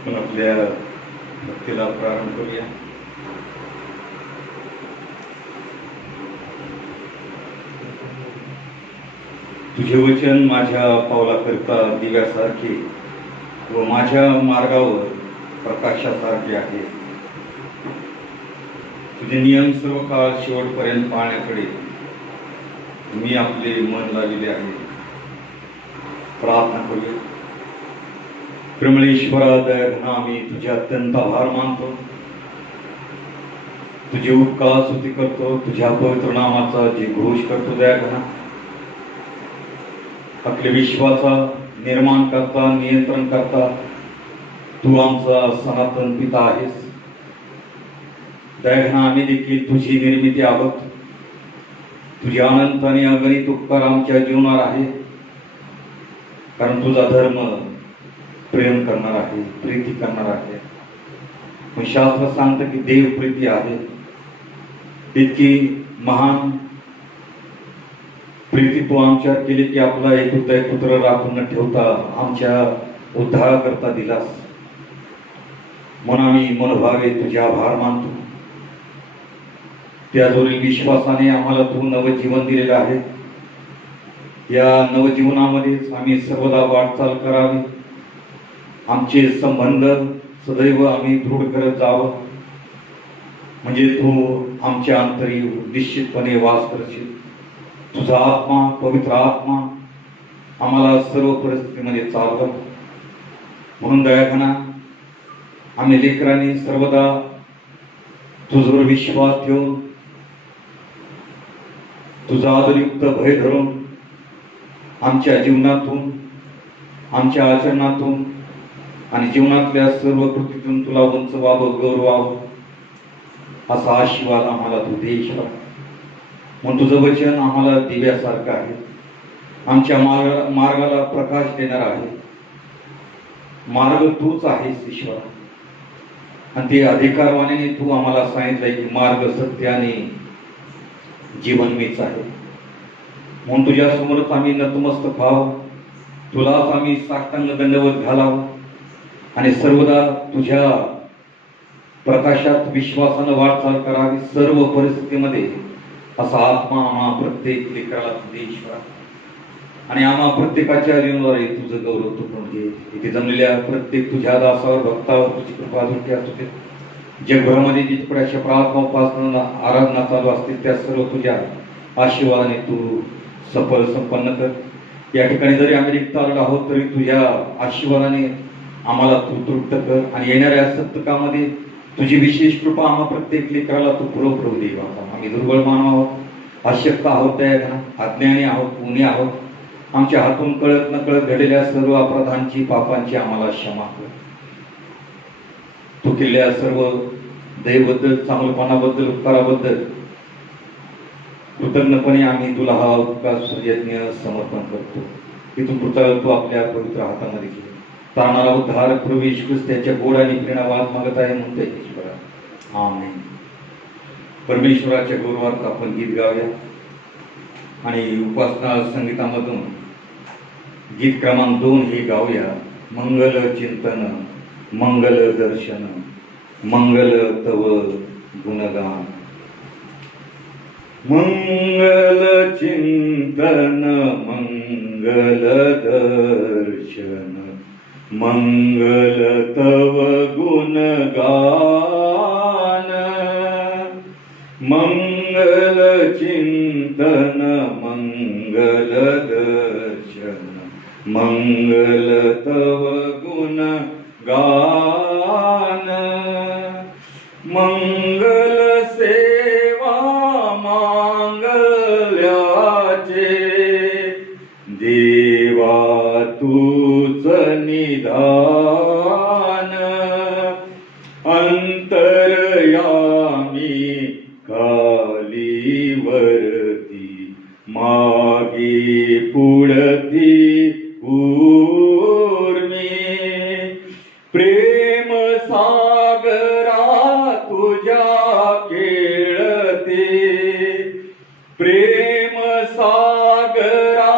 आपण आपल्या भक्तीला प्रारंभ करूया. तुझे वचन माझ्या पावलाकरिता दिव्यासारखे व माझ्या मार्गावर प्रकाशासारखे आहे. तुझे नियम सर्व काळ शेवटपर्यंत पाहण्याकडे मी आपले मन लाविले आहे. प्रार्थना करूया. प्रेमळेश्वरा दयाघना, आम्ही तुझे अत्यंत आभार मानतो, तुझी उपकार स्तुती करतो, तुझ्या पवित्र नामाचा जे घोष करतो. दयाघना, आपल्या विश्वाचा निर्माण करता, नियंत्रण करता तू आमचा सनातन पिता आहेस. दयाघना, आम्ही देखील तुझी निर्मिती आहोत. तुझी अनंत आणि अगणित उपकार आमच्या जीवनावर आहे, कारण तुझा धर्म प्रेम करणार आहे, प्रीती करणार आहे. पण शास्त्र सांगतं की देव प्रीती आहे. इतकी महान प्रीती तू आमच्यावर केली की आपला एकुलता पुत्र राखून न ठेवता आमच्या उद्धार करता दिलास. म्हणून आम्ही मनोभावे तुझे आभार मानतो. त्याजवळील विश्वासाने आम्हाला तू नवजीवन दिलेलं आहे. या नवजीवनामध्येच आम्ही सर्वदा वाटचाल करावी. आमचे संबंध सदैव आम्ही दृढ करत जावं, म्हणजे तू आमच्या अंतरी निश्चितपणे वास करशील. तुझा आत्मा, पवित्र आत्मा आम्हाला सर्व परिस्थितीमध्ये चालवत. म्हणून दयाघना, आम्ही लेकरांनी सर्वदा तुझवर विश्वास ठेवून, तुझा आदरयुक्त भय धरून आमच्या जीवनातून, आमच्या आचरणातून आणि जीवनातल्या सर्व कृतीतून तुला उंच व्हावं, गौरवावं असा आशीर्वाद आम्हाला तू दे ईश्वर. म्हणून तुझं वचन आम्हाला दिव्यासारखं आहे, आमच्या मार्गाला प्रकाश देणार आहे. मार्ग तूच आहेस ईश्वर, आणि ते अधिकारवाणीने तू आम्हाला सांगितलंय की मार्ग, सत्य आणि जीवन मीच आहे. म्हणून तुझ्या समोरच आम्ही नतमस्तक व्हावं, तुलाच आम्ही साष्टांग दंडवत घालावं आणि सर्वदा तुझ्या प्रकाशात विश्वासानं वाटचाल करावी. सर्व परिस्थितीमध्ये असा आत्मा आम्हा प्रत्येक लेकराला तू दे ईश्वरा, आणि आम्हा प्रत्येकाच्या जीवनाद्वारे तुझं गौरव तू करून घे. इथे जमलेल्या प्रत्येक तुझ्या दासावर, भक्तावर तुझी कृपा दृष्टी असू दे. जगभरामध्ये जिथे अशा प्रार्थना, उपासना, आराधना चालू असतील त्या सर्व तुझ्या आशीर्वादाने तू सफल संपन्न कर. या ठिकाणी जरी आम्ही रिक्त आलेलो आहोत तरी तुझ्या आशीर्वादाने आम्हाला तू तृप्त कर, आणि येणाऱ्या सप्तकामध्ये तुझी विशेष कृपा आम्हा प्रत्येक लेकराला तू पुरवू दे. आम्ही दुर्बळ मानव आहोत, अशक्त आहोत, दयाघना, अज्ञानी आहोत, गुणी आहोत. आमच्या हातून कळत नकळत घडलेल्या सर्व अपराधांची, पापांची आम्हाला क्षमा कर. तू केलेल्या सर्व दयेबद्दल, चांगलपणाबद्दल, उपकाराबद्दल कृतज्ञपणे आम्ही तुला हा उपकार यज्ञ समर्पण करतो. की तू कृतज्ञ तू आपल्या पवित्र हातामध्ये घे. तारणारा उद्धार प्रभू येशू ख्रिस्त त्याच्या गोड आणि प्रेरणावाद मागत आहे म्हणतो ईश्वरा, आमेन. परमेश्वराच्या गौरवार्थ आपण गीत गाऊया, आणि उपासना संगीतामधून गीत क्रमांक 2 हे गाऊया. मंगल चिंतन, मंगल दर्शन, मंगल तव गुणगान. मंगल चिंतन, मंगल दर्शन, मंगल तव गुणगान. मंगल चिंतन, मंगल दर्शन, मंगल तव गुणगान. मंगल सेवा मांगल्याचे, देवा तूच निधान. अंतरयामी खाली वरती, मागे पुढती ऊर्मी. प्रेम सागरा तुझ्या केळते, प्रेम सागरा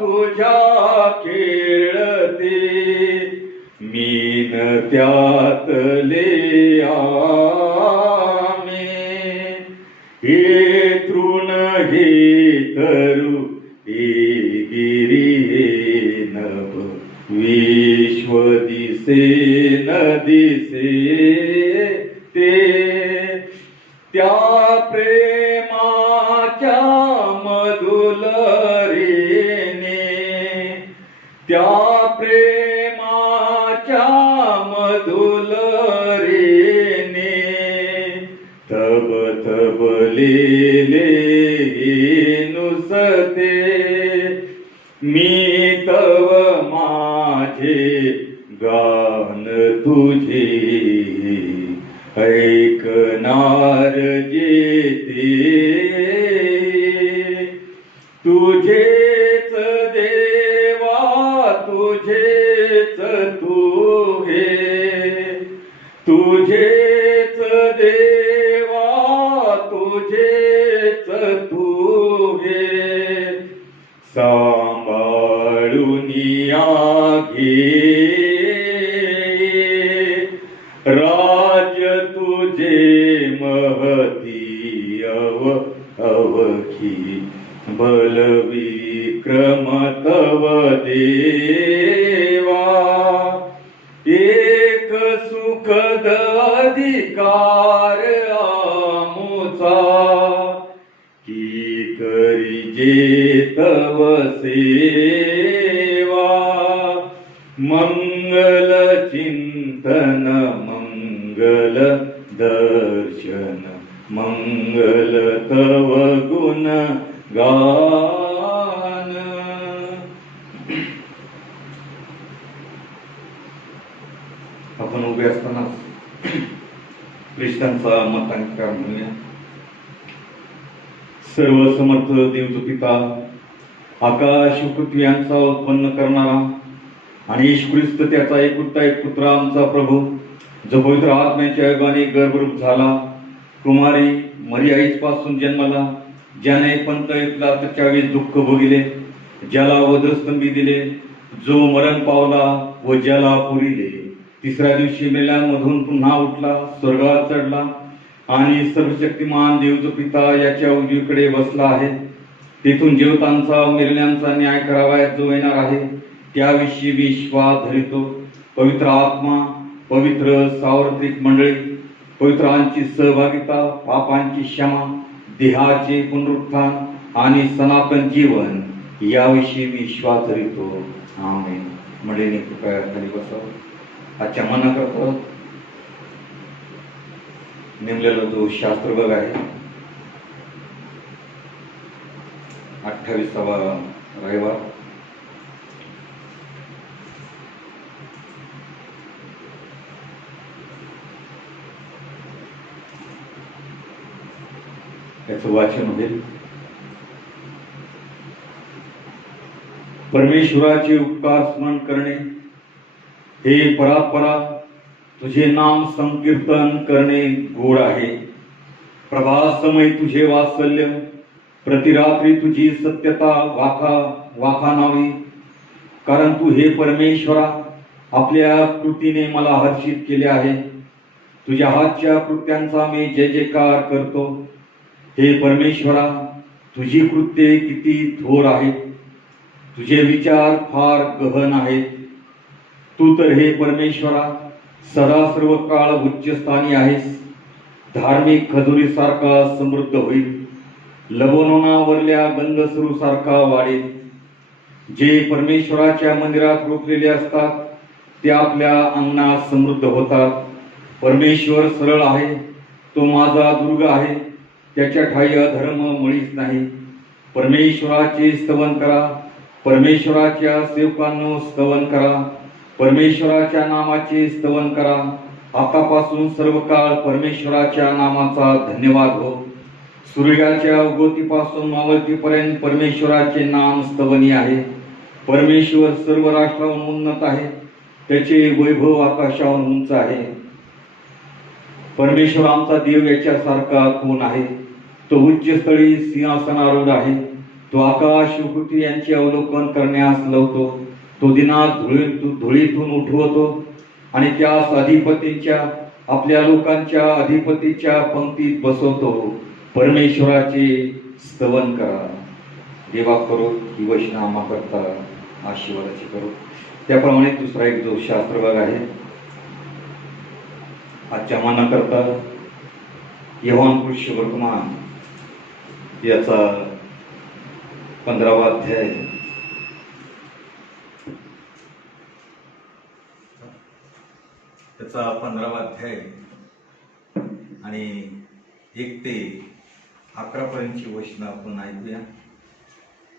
तुझ्या केळते. मी त्यातले आम्ही हे तृण हे तरु हे गिरी हे नभ विश्व दिसे न दिसे ते त्या प्रेमाच्या मधुलरीने त्या प्रेमाच्या मधुलरीने तब तबलेले नुसते मी तव माझे गान तुझे ऐकणार जेते तुझेच देवा तुझेच तू हे तुझेच देवा तुझेच तू हे सांभाळून घे राज तुझे महती अवखी बलविक्रम तव देवा एक सुखद अधिकार आमुचा की करिजे तव सेवा मंगल चिंतन मंगल दर्शन मंगल तव गुण गान आपण उभे असताना ख्रिस्तांचा मतांकार म्हणूया. सर्व समर्थ देव पिता आकाश पृथ्वी यांचा उत्पन्न करणारा आणि येशू ख्रिस्त त्याचा एकुलता एक पुत्र आमचा प्रभू जो पवित्र आत्म्याच्या योगाने गर्भरूप झाला कुमारी मरियाईच पासून जन्मला ज्याने पंत ऐकला त्याच्या वेळी दुःख भोगिले ज्याला वधस्तंभी दिले जो मरण पावला व ज्याला पुरिले तिसऱ्या दिवशी मेल्यांमधून पुन्हा उठला स्वर्गात चढला आणि सर्वशक्तिमान देव जो पिता याच्या उजवीकडे बसला आहे तेथून जीवितांचा मेल्यांचा न्याय करावयास जो येणार आहे त्याविषयी विश्वास धरितो. पवित्र आत्मा पवित्र सार्वत्रिक मंडळी पवित्रांची सहभागिता पापांची क्षमा देहाचे पुनरुत्थान आणि सनातन जीवन याविषयी विश्वास धरितो. आमेन. मंडळीने कृपया खाली बसावं. आजच्या मनाकरता नेमलेला जो शास्त्र बघ आहे 28वा रविवार याचं वाचन होईल. परमेश्वराचे उपकार स्मरण करणे हे परात्परा तुझे नाम संकीर्तन करणे गोड आहे. प्रभात समय तुझे वात्सल्य प्रतिरात्री तुझी सत्यता वाखाणावी कारण तू हे परमेश्वरा आपल्या कृतीने मला हर्षित केले आहे. तुझ्या हातच्या कृत्यांचा मी जय जयकार करतो. हे परमेश्वरा तुझी कृत्ये किती थोर आहेत. तुझे विचार फार गहन आहेत. तू तर हे परमेश्वरा सदा सर्व काळ उच्चस्थानी आहेस. धार्मिक खजुरीसारखा समृद्ध होईल. लबनोनावरल्या गंधसरूसारखा वाढेल. जे परमेश्वराच्या मंदिरात रोखलेले असतात ते आपल्या अंगणात समृद्ध होतात. परमेश्वर सरळ आहे. तो माझा दुर्ग आहे. त्याच्या ठाई अधर्म मुळीच नाही. परमेश्वराचे स्तवन करा. परमेश्वराच्या सेवकांनो स्तवन करा. परमेश्वराच्या नामाचे स्तवन करा. आतापासून सर्व काळ परमेश्वराच्या नामाचा धन्यवाद हो. सूर्याच्या उगवतीपासून मावळतीपर्यंत परमेश्वराचे नाम स्तवनीय आहे. परमेश्वर सर्व राष्ट्राहून उन्नत आहे. त्याचे वैभव आकाशाहून उंच आहे. परमेश्वर आमचा देव याच्यासारखा कोण आहे. तो उच्च स्थळी सिंहासनारूढ आहे. तो आकाश व पृथ्वी यांचे अवलोकन करण्यास लावतो. तो दिनात धुळीतून उठवतो आणि त्यास अधिपतीच्या आपल्या लोकांच्या अधिपतीच्या पंक्तीत बसवतो. परमेश्वराचे स्तवन करा. देवा करो ही वचन आम्हा करता आशीर्वादाची करो. त्याप्रमाणे दुसरा एक जो शास्त्र भाग आहे आजच्या माना करता योहान पुरुष वर्तमान याचा 15वा अध्याय त्याचा 15वा अध्याय आणि 1 ते 11 पर्यंतची वचनं आपण ऐकूया.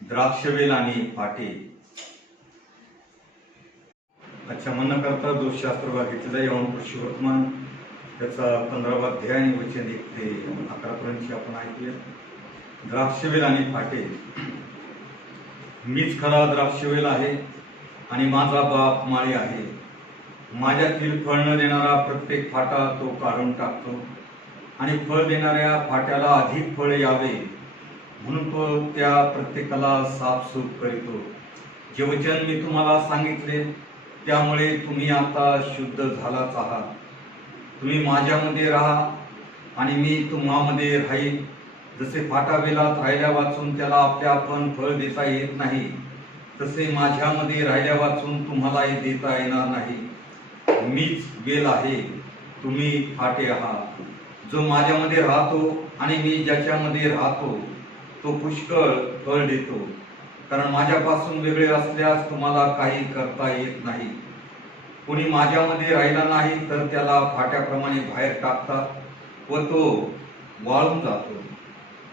द्राक्षवेल आणि पाटे. अच्छा म्हणणं करता जो शास्त्र भाग घेतलेला योहान पुरुष वर्तमान त्याचा 15वा अध्याय आणि वचन 1 ते 11 पर्यंतची आपण ऐकूया. द्राक्षवेल आणि फाटे. मीच खरा द्राक्षवेल आहे आणि माझा बाप माळी आहे. माझ्यातील फळ न देणारा प्रत्येक फाटा तो काढून टाकतो आणि फळ देणाऱ्या फाट्याला अधिक फळ यावे म्हणून तो त्या प्रत्येकाला साफसूफ करीतो. जे वचन मी तुम्हाला सांगितले त्यामुळे तुम्ही आता शुद्ध झालाच आहात. तुम्ही माझ्यामध्ये राहा आणि मी तुम्हामध्ये राहील. जसे फाटा वेलात राहिल्या वाचून त्याला आपल्या आपण फळ देता येत नाही तसे माझ्यामध्ये राहिल्या वाचून तुम्हालाही देता येणार नाही. मीच वेल आहे, तुम्ही फाटे आहात. जो माझ्यामध्ये राहतो आणि मी ज्याच्यामध्ये राहतो तो पुष्कळ फळ देतो, कारण माझ्यापासून वेगळे असल्यास तुम्हाला काही करता येत नाही. कोणी माझ्यामध्ये राहिला नाही तर त्याला फाट्याप्रमाणे बाहेर टाकतात व तो वाळून जातो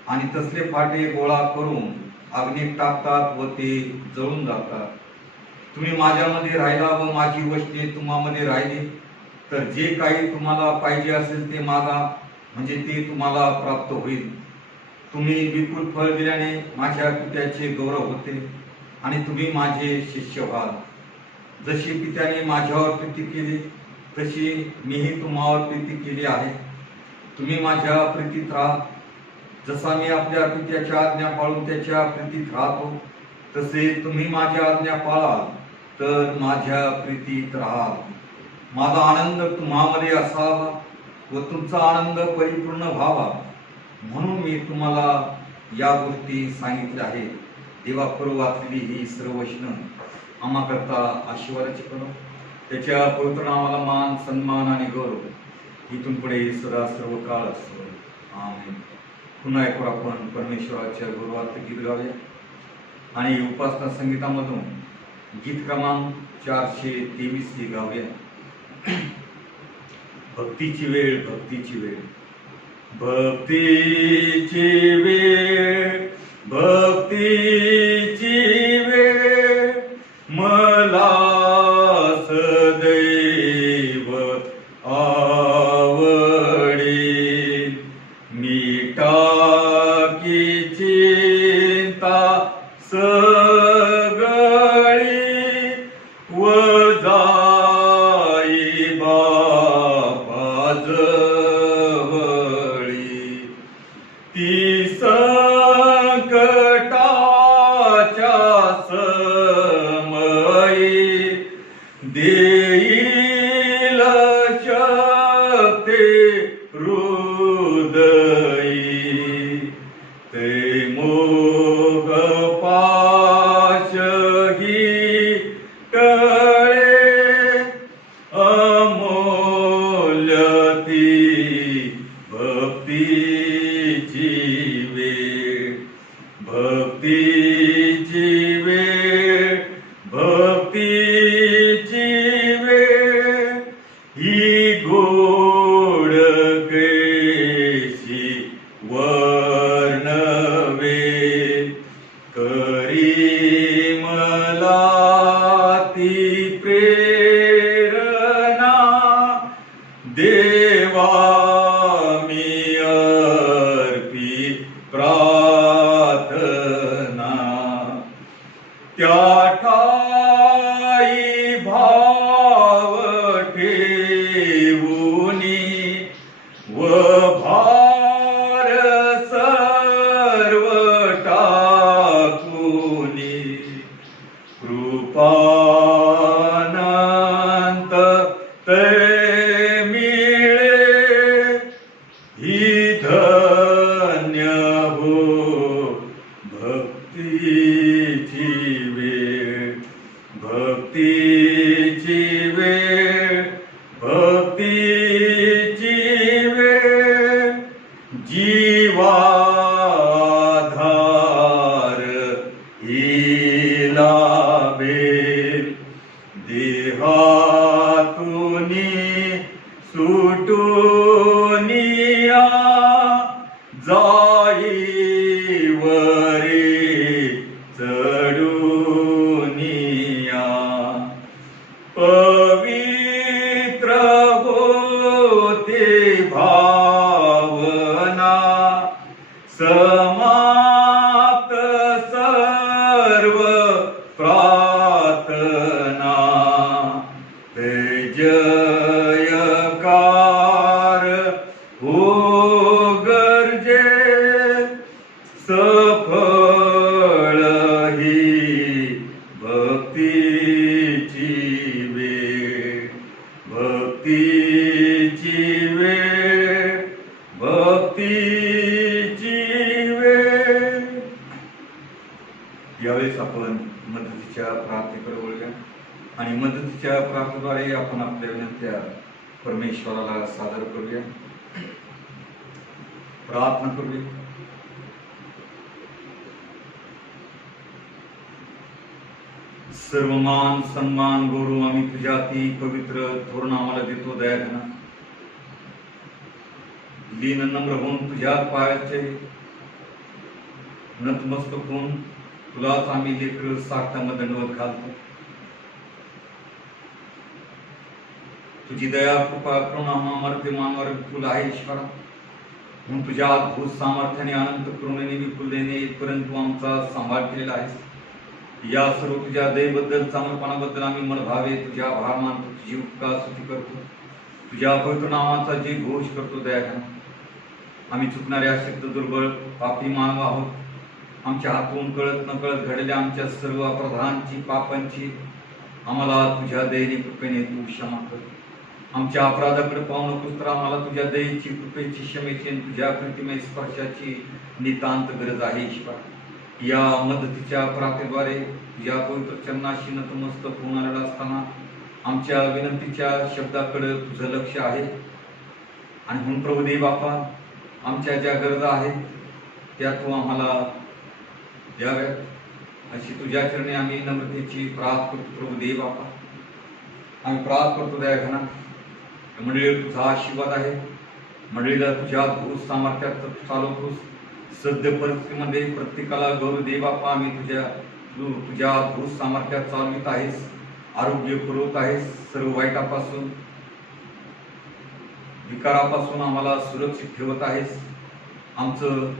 आणि तसले फाटे गोळा करून अग्नीत टाकतात व ते जळून जातात. तुम्ही माझ्यामध्ये राहिला व माझी वचने तुम्हामध्ये राहिली तर जे काही तुम्हाला पाहिजे असेल ते मागा, म्हणजे ते तुम्हाला प्राप्त होईल. तुम्ही विपुल फळ दिल्याने माझ्या पित्याचे गौरव होते आणि तुम्ही माझे शिष्य व्हाल. जशी पित्याने माझ्यावर प्रीती केली तशी मीही तुम्हावर प्रीती केली आहे. तुम्ही माझ्या प्रीतीत राहा. जसा मी आपल्या पित्याच्या आज्ञा पाळून त्याच्या प्रीतीत राहतो तसे तुम्ही माझ्या आज्ञा पाळाल तर माझ्या प्रीतीत राहाल. माझा आनंद तुम्हामध्ये असावा व तुमचा आनंद परिपूर्ण व्हावा म्हणून मी तुम्हाला या गोष्टी सांगितल्या आहेत. देवा करू वाचलेली ही सर्व वचनं आम्हा करता आशीर्वादाची करो. त्याच्या पवित्र नावाला मान सन्मान आणि गौरव इथून पुढे सदा सर्व काळ असतो. आमेन. पुन्हा एक आपण परमेश्वराच्या गुरुवार्थ गीत गाऊया आणि उपासना संगीतामधून गीत क्रमांक 423 ही गाऊया. भक्तीची वेळ, भक्तीची वेळ, भक्तीची वेळ, भक्तीची वेळ मला सदैव आवडे. मी टाकी चिंता सगळी व जाई बापा जवळी. ती संकटाच्या समयी देईल शक्ती हृदयी. ते मोग पाशही टळे अमूल्य ती भक्तीची वेळ, भक्तीची वेळ, भक्तीची वेळ. ही गोड केशी वर्णवे करी मला ती प्रेरणा. देवा मी अर्पी प्रार्थना. त्या ठाई भाव मिळे ही धन्य हो भक्तीची वेळ, भक्तीची वेळ, भक्तीची वेळ, जीवाधार ही लाभेल, देहातुनी सुटून या जाईवरे चढून या, पवित्र होते भावना, समाप्त सर्व प्रार्थना, जयकार हो गरजे, सफळ ही भक्तीची वेळ, भक्तीची वेळ, भक्तीची वेळ. यावेळेस आपण मदतीच्या प्रार्थनेकडे वळूया आणि मदतीच्या प्रार्थनेद्वारे आपण आपल्या विनंत्या परमेश्वराला सादर करूया, प्रार्थना करूया. सर्व मान सन्मान गौरव आम्ही तुझ्या अति पवित्र थोर नामाला देतो. दयाघना लीन नम्र होऊन तुझ्या पायाचे नतमस्तक होऊन तुलाच आम्ही लेकर साष्टांग दंडवत घालतो. तुझी दया कृपा करुणा अमर्त्य मानवर विपुल आहे ईश्वरा. म्हणून तुझ्या अद्भुत सामर्थ्याने अनंत करुणेने विपुलतेने इथपर्यंत तू आमचा सांभाळ केलेला आहेस. या सर्व तुझ्या दयेबद्दल चांगलपणाबद्दल आम्ही मनभावे तुझ्या आभार मानतो, तुझी उपकार स्तुती करतो, तुझ्या पवित्र नामाचा जे घोष करतो. दयाघना आम्ही चुकणारे अशक्त दुर्बळ पापी मानव आहोत. आमच्या हातून कळत नकळत घडलेल्या आमच्या सर्व अपराधांची पापांची आम्हाला तुझ्या दयेने कृपेने तू क्षमा कर. आमच्या अपराधाकडे पाहू नकोस, तर आम्हाला तुझ्या दयेची कृपेची क्षमेची आणि तुझ्या कृतिमय स्पर्शाची नितांत गरज आहे ईश्वर. या मदतीच्या प्रार्थनेद्वारे तुझ्या पवित्र चरणाशी नतमस्तक होऊन आलेला असताना आमच्या विनंतीच्या शब्दाकडे तुझं लक्ष आहे. आणि म्हणून प्रभू देव बापा, आमच्या ज्या गरजा आहेत त्या तू आम्हाला द्याव्यात अशी तुझ्या चरणी आम्ही नम्रतेची प्रार्थना करतो. प्रभू देव बापा, आम्ही प्रार्थना करतो दयाघना मंडळीवर तुझा आशीर्वाद आहे. मंडळीला तुझ्या अद्भुत सामर्थ्यात चालवतोस. सद्य परिस्थितीमध्ये प्रत्येकाला गौरव दे बापा. आम्ही तुझ्या अद्भुत सामर्थ्यात चालवित आहेस, आरोग्य पुरवत आहेस. सर्व वाईटापासून विकारापासून आम्हाला सुरक्षित ठेवत आहेस. आमचं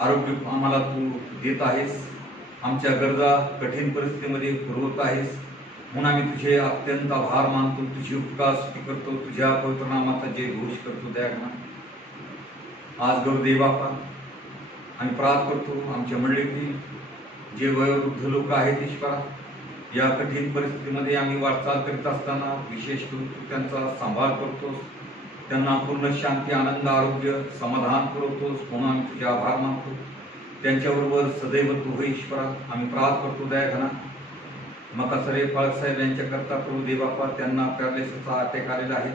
आरोग्य आम्हाला तू देत आहेस. आमच्या गरजा कठीण परिस्थितीमध्ये पुरवत आहेस. म्हणून आम्ही तुझे अत्यंत आभार मानतो, तुझी उपकार स्तुती करतो, तुझ्या पवित्र नामाचा जे घोष करतो. दयाघना आज गौरव दे बापा, आम्ही प्रार्थना करतो आमच्या मंडळीतील जे वयोवृद्ध लोक आहेत ईश्वरा, या कठीण परिस्थितीमध्ये आम्ही वाटचाल करीत असताना विशेष करून त्यांचा सांभाळ करतोस. त्यांना पूर्ण शांती, आनंद, आरोग्य, समाधान पुरवतोस. म्हणून आम्ही तुझे आभार मानतो. त्यांच्याबरोबर सदैव तू हो ईश्वरा. आम्ही प्रार्थना करतो दयाघना मकासरे फाळकसाहेब यांच्याकरता प्रभू देवापा, त्यांना पॅरालिसिसचा अटॅक आलेला आहे.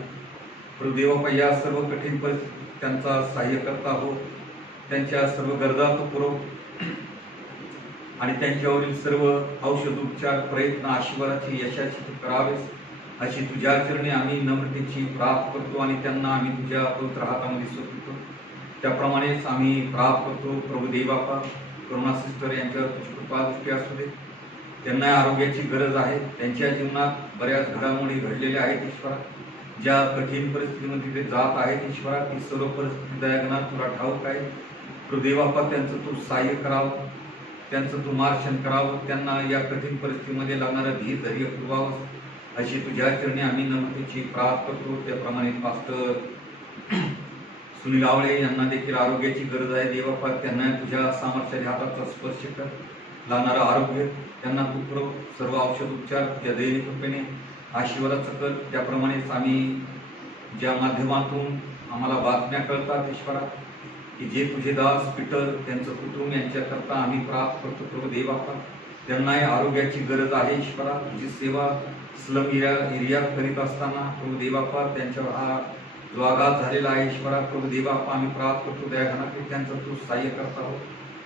प्रभू देवापा, या सर्व कठीण परिस्थितीत त्यांचा सहाय्य करता हो. त्यांच्या सर्व गरजा तू पुरव आणि त्यांच्यावरील सर्व औषधोपचार, प्रयत्न, आशीर्वादाची, यशाची तू करावेस अशी तुझ्या चरणी आम्ही नम्रतेची प्रार्थना करतो आणि त्यांना आम्ही तुझ्या पवित्र हातामध्ये सोपवतो. त्याप्रमाणेच आम्ही प्रार्थना करतो प्रभू देवापा, करुणा सिस्टर यांच्यावर तुझी कृपा दृष्टी असू दे. त्यांना आरोग्याची गरज आहे. त्यांच्या जीवनात बऱ्याच घडामोडी घडलेल्या आहेत ईश्वरा. ज्या कठीण परिस्थितीमध्ये ते जात आहेत ईश्वरा, ती सर्व परिस्थिती दयाघना तुला ठाऊक आहे. प्रभू देवापा, त्यांचं तू सहाय्य करावं, त्यांचं तू मार्गदर्शन करावं, त्यांना या कठीण परिस्थितीमध्ये लागणारं धीर धैर्य पुरवावं अशी तुझ्या चरणी आम्ही नम्रतेची प्रार्थना करतो. त्याप्रमाणे पास्टर सुनील आवळे यांना देखील आरोग्याची गरज आहे. देवापा, त्यांना तुझ्या सामर्थ्याच्या हाताचा स्पर्श कर. लागणारं आरोग्य त्यांना तू पुरव. सर्व औषध उपचार तुझ्या दयेने कृपेने आशीर्वादाचं कर. त्याप्रमाणेच आम्ही ज्या माध्यमातून आम्हाला बातम्या कळतात ईश्वरा, की जे तुझे दास पीटर त्यांचं कुटुंब यांच्याकरता आम्ही प्राप्त करतो प्रभू देव बापा, त्यांनाही आरोग्याची गरज आहे ईश्वरा. तुझी सेवा स्लम एरियात करीत असताना प्रभू देव बापा त्यांच्यावर हा जो आघात झालेला आहे ईश्वरा, प्रभू देव बापा आम्ही प्राप्त करतो दयाघना की त्यांचं तू सहाय्य करता हो.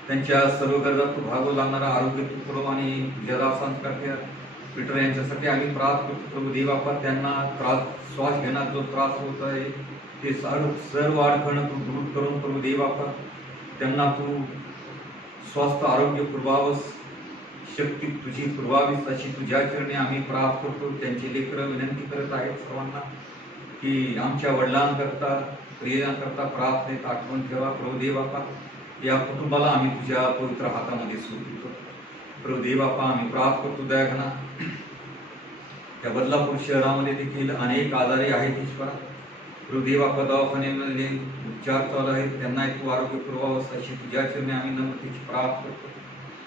त्यांच्या सर्व गरजा तू भागवू लागणारा आरोग्य तू पुरव आणि तुझ्या दासांसारख्या पीटर यांच्यासाठी आम्ही प्राप्त करतो प्रभू देव बापा. त्यांना श्वास घेण्यात जो त्रास होत आहे ते सर्व अडखळणं तू दूर करून प्रभू देव बापा त्यांना तू स्वस्थ आरोग्य पुरवावस, शक्ती तुझी पुरवावीस अशी तुझ्या चरणी आम्ही प्राप्त करतो. त्यांची लेकरं विनंती करत आहेत सर्वांना की आमच्या वडिलांकरता प्रियांकरता प्रार्थनेत आठवण ठेवा प्रभू देव बापा. या कुटुंबाला आम्ही तुझ्या पवित्र हातामध्ये सोडतो प्रभू देव बापा. आम्ही प्रार्थना करतो दयाघना. त्या बदलापूर शहरामध्ये देखील अनेक आजारी आहेत ईश्वरा, प्रभू देव बापा दवाखान्यामध्ये उपचार चालू आहेत, त्यांना तू आरोग्य पुरवावंस अशी तुझ्या चरणी आम्ही नम्रतेची प्रार्थना करतो.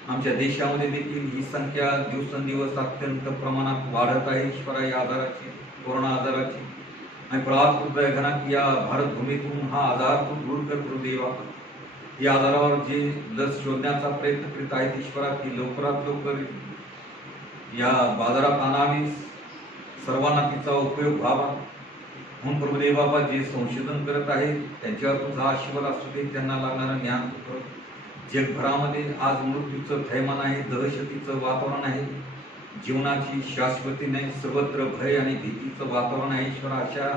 आमच्या देशामध्ये देखील ही संख्या दिवसेंदिवस अत्यंत प्रमाणात वाढत आहे ईश्वरा या आजाराची, कोरोना आजाराची. आणि प्रार्थना करतो दयाघना की या भारतभूमीतून हा आजार तू दूर कर प्रभू देव बापा. या आजारावर जे लस शोधण्याचा प्रयत्न करीत आहेत ईश्वरा की लवकरात लवकर या बाजारात आणावी, सर्वांना तिचा उपयोग व्हावा म्हणून प्रभू देव बाबा जे संशोधन करत आहेत त्यांच्यावर तुझा आशीर्वाद असू दे. त्यांना लागणारं ज्ञान तू. जगभरामध्ये आज मृत्यूचं थैमान आहे, दहशतीचं वातावरण आहे, जीवनाची शाश्वती नाही, सर्वत्र भय आणि भीतीचं वातावरण आहे ईश्वरा. अशा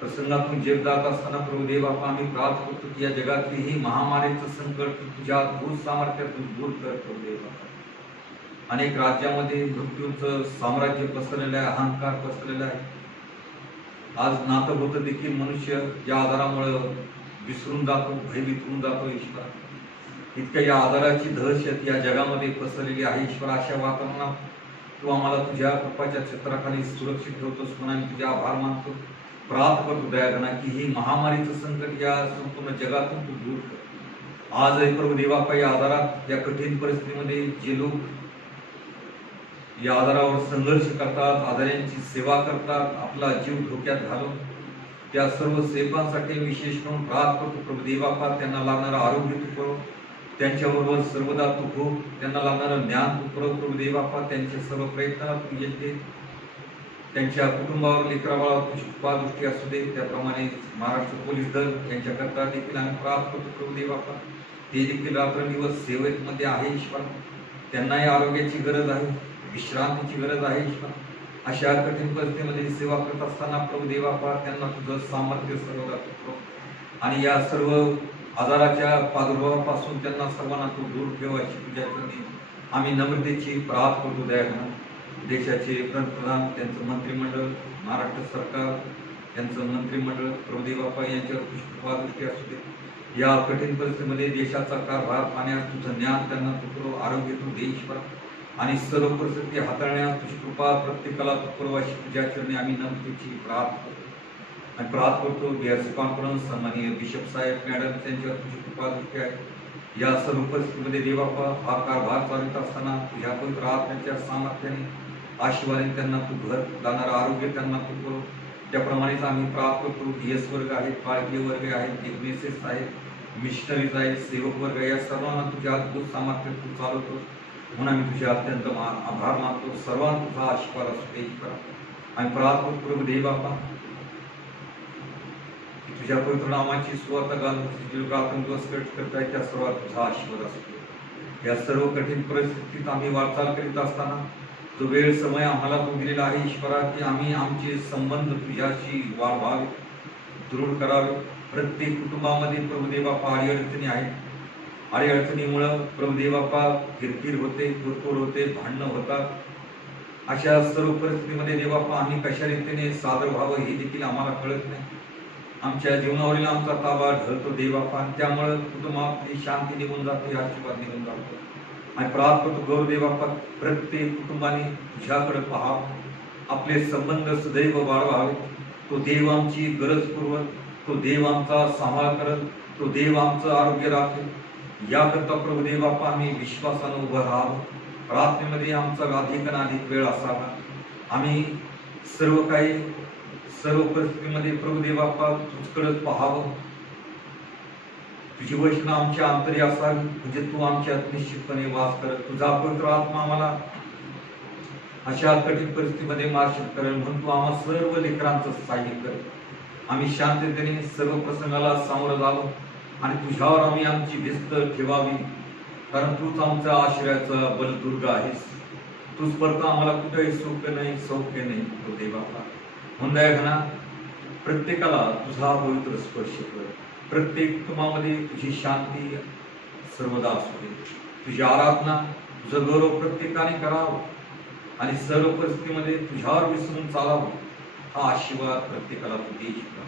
प्रसंगातून जग जात असताना प्रभू देव बापा आम्ही प्रार्थना करतो की या जगातली ही महामारीचं संकट तुझ्या अद्भुत सामर्थ्यातून दूर कर प्रभू देव बापा. अनेक राज्यामध्ये मृत्यूचं साम्राज्य पसरलेलं आहे, अहंकार पसरलेला आहे. आज नातं होतं देखील मनुष्य या आजारामुळं विसरून जातो, भयभीत होऊन जातो ईश्वरा. इतक्या या आजाराची दहशत या जगामध्ये पसरलेली आहे ईश्वरा. अशा वातावरणात तू आम्हाला तुझ्या कृपाच्या छत्राखाली सुरक्षित ठेवतोस म्हणून आम्ही तुझे आभार मानतो. प्रार्थना करतो दयाघना की ही महामारीचं संकट या संपूर्ण जगातून तू दूर कर. आज प्रभू देव बापा या आजारात, या कठीण परिस्थितीमध्ये जे लोक या आजारावर संघर्ष करतात, आजारांची सेवा करतात, आपला जीव धोक्यात घालून, त्या सर्व सेवकांसाठी विशेष करून प्रार्थना करतो प्रभू देव बापा. त्यांना लागणारं आरोग्य तू पुरव, त्यांच्याबरोबर सर्वदा तू हो, त्यांना लागणारं ज्ञान तू पुरव प्रभू देव बापा. त्यांच्या सर्व प्रयत्नात तू यश दे. त्यांच्या कुटुंबावर लेकराबाळावर तुझी कृपा दृष्टी असू दे. त्याप्रमाणे महाराष्ट्र पोलीस दल यांच्याकरता देखील आम्ही प्रार्थना करतो प्रभू देव बापा. ते देखील रात्रंदिवस सेवेमध्ये आहे ईश्वर. त्यांनाही आरोग्याची गरज आहे, विश्रांतीची गरज आहे ईश्वर. अशा कठीण परिस्थितीमध्ये सेवा करत असताना प्रभू देव बापा त्यांना तुझं सामर्थ्य सर्वदा तू आणि या सर्व आजाराच्या प्रादुर्भावापासून त्यांना सर्वांना तू दूर ठेव अशी तुझ्या चरणी आम्ही नम्रतेची प्रार्थना करतो दयाघना. देशाचे पंतप्रधान, त्यांचं मंत्रिमंडळ, महाराष्ट्र सरकार, त्यांचं मंत्रिमंडळ प्रभू देव बापा यांच्यावर तुझी कृपा दृष्टी असू दे. या कठीण परिस्थितीमध्ये देशाचा कारभार पाहण्यास तुझं ज्ञान त्यांना तू पुरव, आरोग्य तू दे ईश्वर. आणि सर्व परिस्थिती हाताळण्यास तुझी कृपा प्रत्येकाला तू पुरव अशी तुझ्या चरणी आम्ही नम्रतेची प्रार्थना करतो. आणि प्रार्थना करतो बीआरसी कॉन्फरन्स सन्माननीय बिशप साहेब मॅडम त्यांच्यावर तुझी कृपा दृष्टी आहे. या सर्व परिस्थितीमध्ये देव बापा हा कारभार चालत असताना तुझ्या पवित्र आत्म्याच्या सामर्थ्याने आशीर्वादाने त्यांना तू घर जाणारं आरोग्य त्यांना तू पुरव. त्याप्रमाणेच आम्ही प्रार्थना करतो. डीएस वर्ग आहेत, बाळकीय वर्ग आहेत, एग्नेसेस आहेत, मिशनरीज आहेत, सेवक वर्ग, या सर्वांना तुझ्या अद्भुत सामर्थ्य तू चालवतो म्हणून आम्ही तुझे अत्यंत आभार मानतो. सर्वांना तुझा आशीर्वाद असू दे ईश्वरा. आम्ही प्रार्थना करतो देव बापा तुझ्या पवित्र नामाची सुवार्ता घालून दिवस करताय त्या सर्वात तुझा आशीर्वाद असतो. या सर्व कठीण परिस्थितीत आम्ही वाटचाल करीत असताना जो वेळ समय आम्हाला तू दिलेला आहे ईश्वरा की आम्ही आमचे संबंध तुझ्याशी वाढवावे, दृढ करावे. प्रत्येक कुटुंबामध्ये प्रभुदेव बापा अडीअडचणी आहेत. अडीअडचणीमुळं प्रभुदेव बापा किरकिर होते, कुरकुर होते, भांडणं होतात. अशा सर्व परिस्थितीमध्ये देवबापा आम्ही कशा रीतीने सादर व्हावं हे देखील आम्हाला कळत नाही. आमच्या जीवनावरील आमचा ताबा ढळतो देवबापा आणि त्यामुळं कुटुंबातली शांती निघून जाते, आशीर्वाद निघून जातो. आणि प्रार्थना करतो गौरव बापा प्रत्येक कुटुंबाने तुझ्याकडे पाहावं, आपले संबंध सदैव वाढवावे. तो देव आमची गरज पुरवत, तो देव आमचा सांभाळ करत, तो देव आमचं आरोग्य राखेल. याकरता प्रभू देव बापा आम्ही विश्वासानं उभं राहावं. प्रार्थनेमध्ये आमचा अधिक वेळ असावा. आम्ही सर्व काही सर्व परिस्थितीमध्ये प्रभू देव बाप्पा तुझकडे पाहावं, तुझी वचनं आमच्या अंतरी असावी, म्हणजे तू आमच्यात निश्चितपणे वास कर. तुझा पवित्र आत्मा आम्हाला अशा कठीण परिस्थितीमध्ये मार्गदर्शन करेल, म्हणून तू आम्हा सर्व लेकरांचं सहाय्य कर. आम्ही शांततेने सर्व प्रसंगाला सामोरं जावं आणि तुझ्यावर आम्ही आमची भिस्त ठेवावी, कारण तूच आमचा आश्रयाचा बलदुर्ग आहेस. तूच परत आम्हाला कुठेही सुख नाही, सौख्य नाही. तो देवाला म्हणून दयाघना प्रत्येकाला तुझा पवित्र स्पर्श कर. प्रत्येक कुटुंबामध्ये तुझी शांती सर्वदा असू दे. तुझी आराधना, तुझं गौरव प्रत्येकाने करावं आणि सर्व परिस्थितीमध्ये तुझ्यावर विसरून चालावं. हा आशीर्वाद प्रत्येकाला तू दे ईश्वर.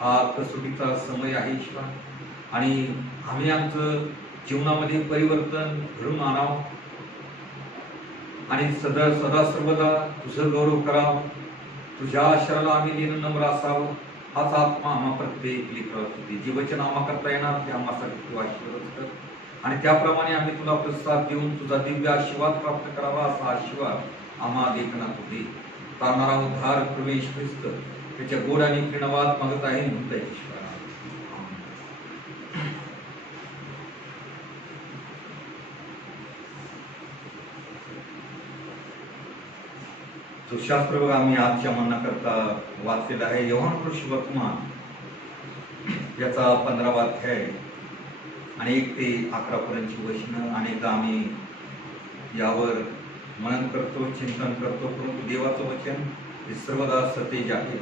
हा कसोटीचा समय आहे ईश्वर, आणि आम्ही आमचं जीवनामध्ये परिवर्तन घडून आणावं आणि सदा सर्वदा तुझं गौरव करावं. तुझ्या आश्रयाला आम्ही लीन नम्र असावं. हाच आत्मा आम्हा प्रत्येक लेकराला दे. जे वचन आम्हा करता येणार ते आम्हासाठी तू आशीर्वाद कर, आणि त्याप्रमाणे आम्ही तुला प्रसाद देऊन तुझा दिव्य आशीर्वाद प्राप्त करावा, असा आशीर्वाद आम्हा लेखना तू दे. तारणारा उद्धार प्रवेश ख्रिस्त त्याच्या गोड आणि प्रेमात मागत आहे म्हणता ईश्वर. तो शास्त्र बघा आम्ही आजच्या म्हणण्याकरता वाचलेला आहे. योहान वर्तमान याचा 15वा अध्याय आणि 1 ते 11 पर्यंतची वचनं. अनेकदा आम्ही यावर मनन करतो, चिंतन करतो, परंतु देवाचं वचन हे सर्वदा सतेज आहे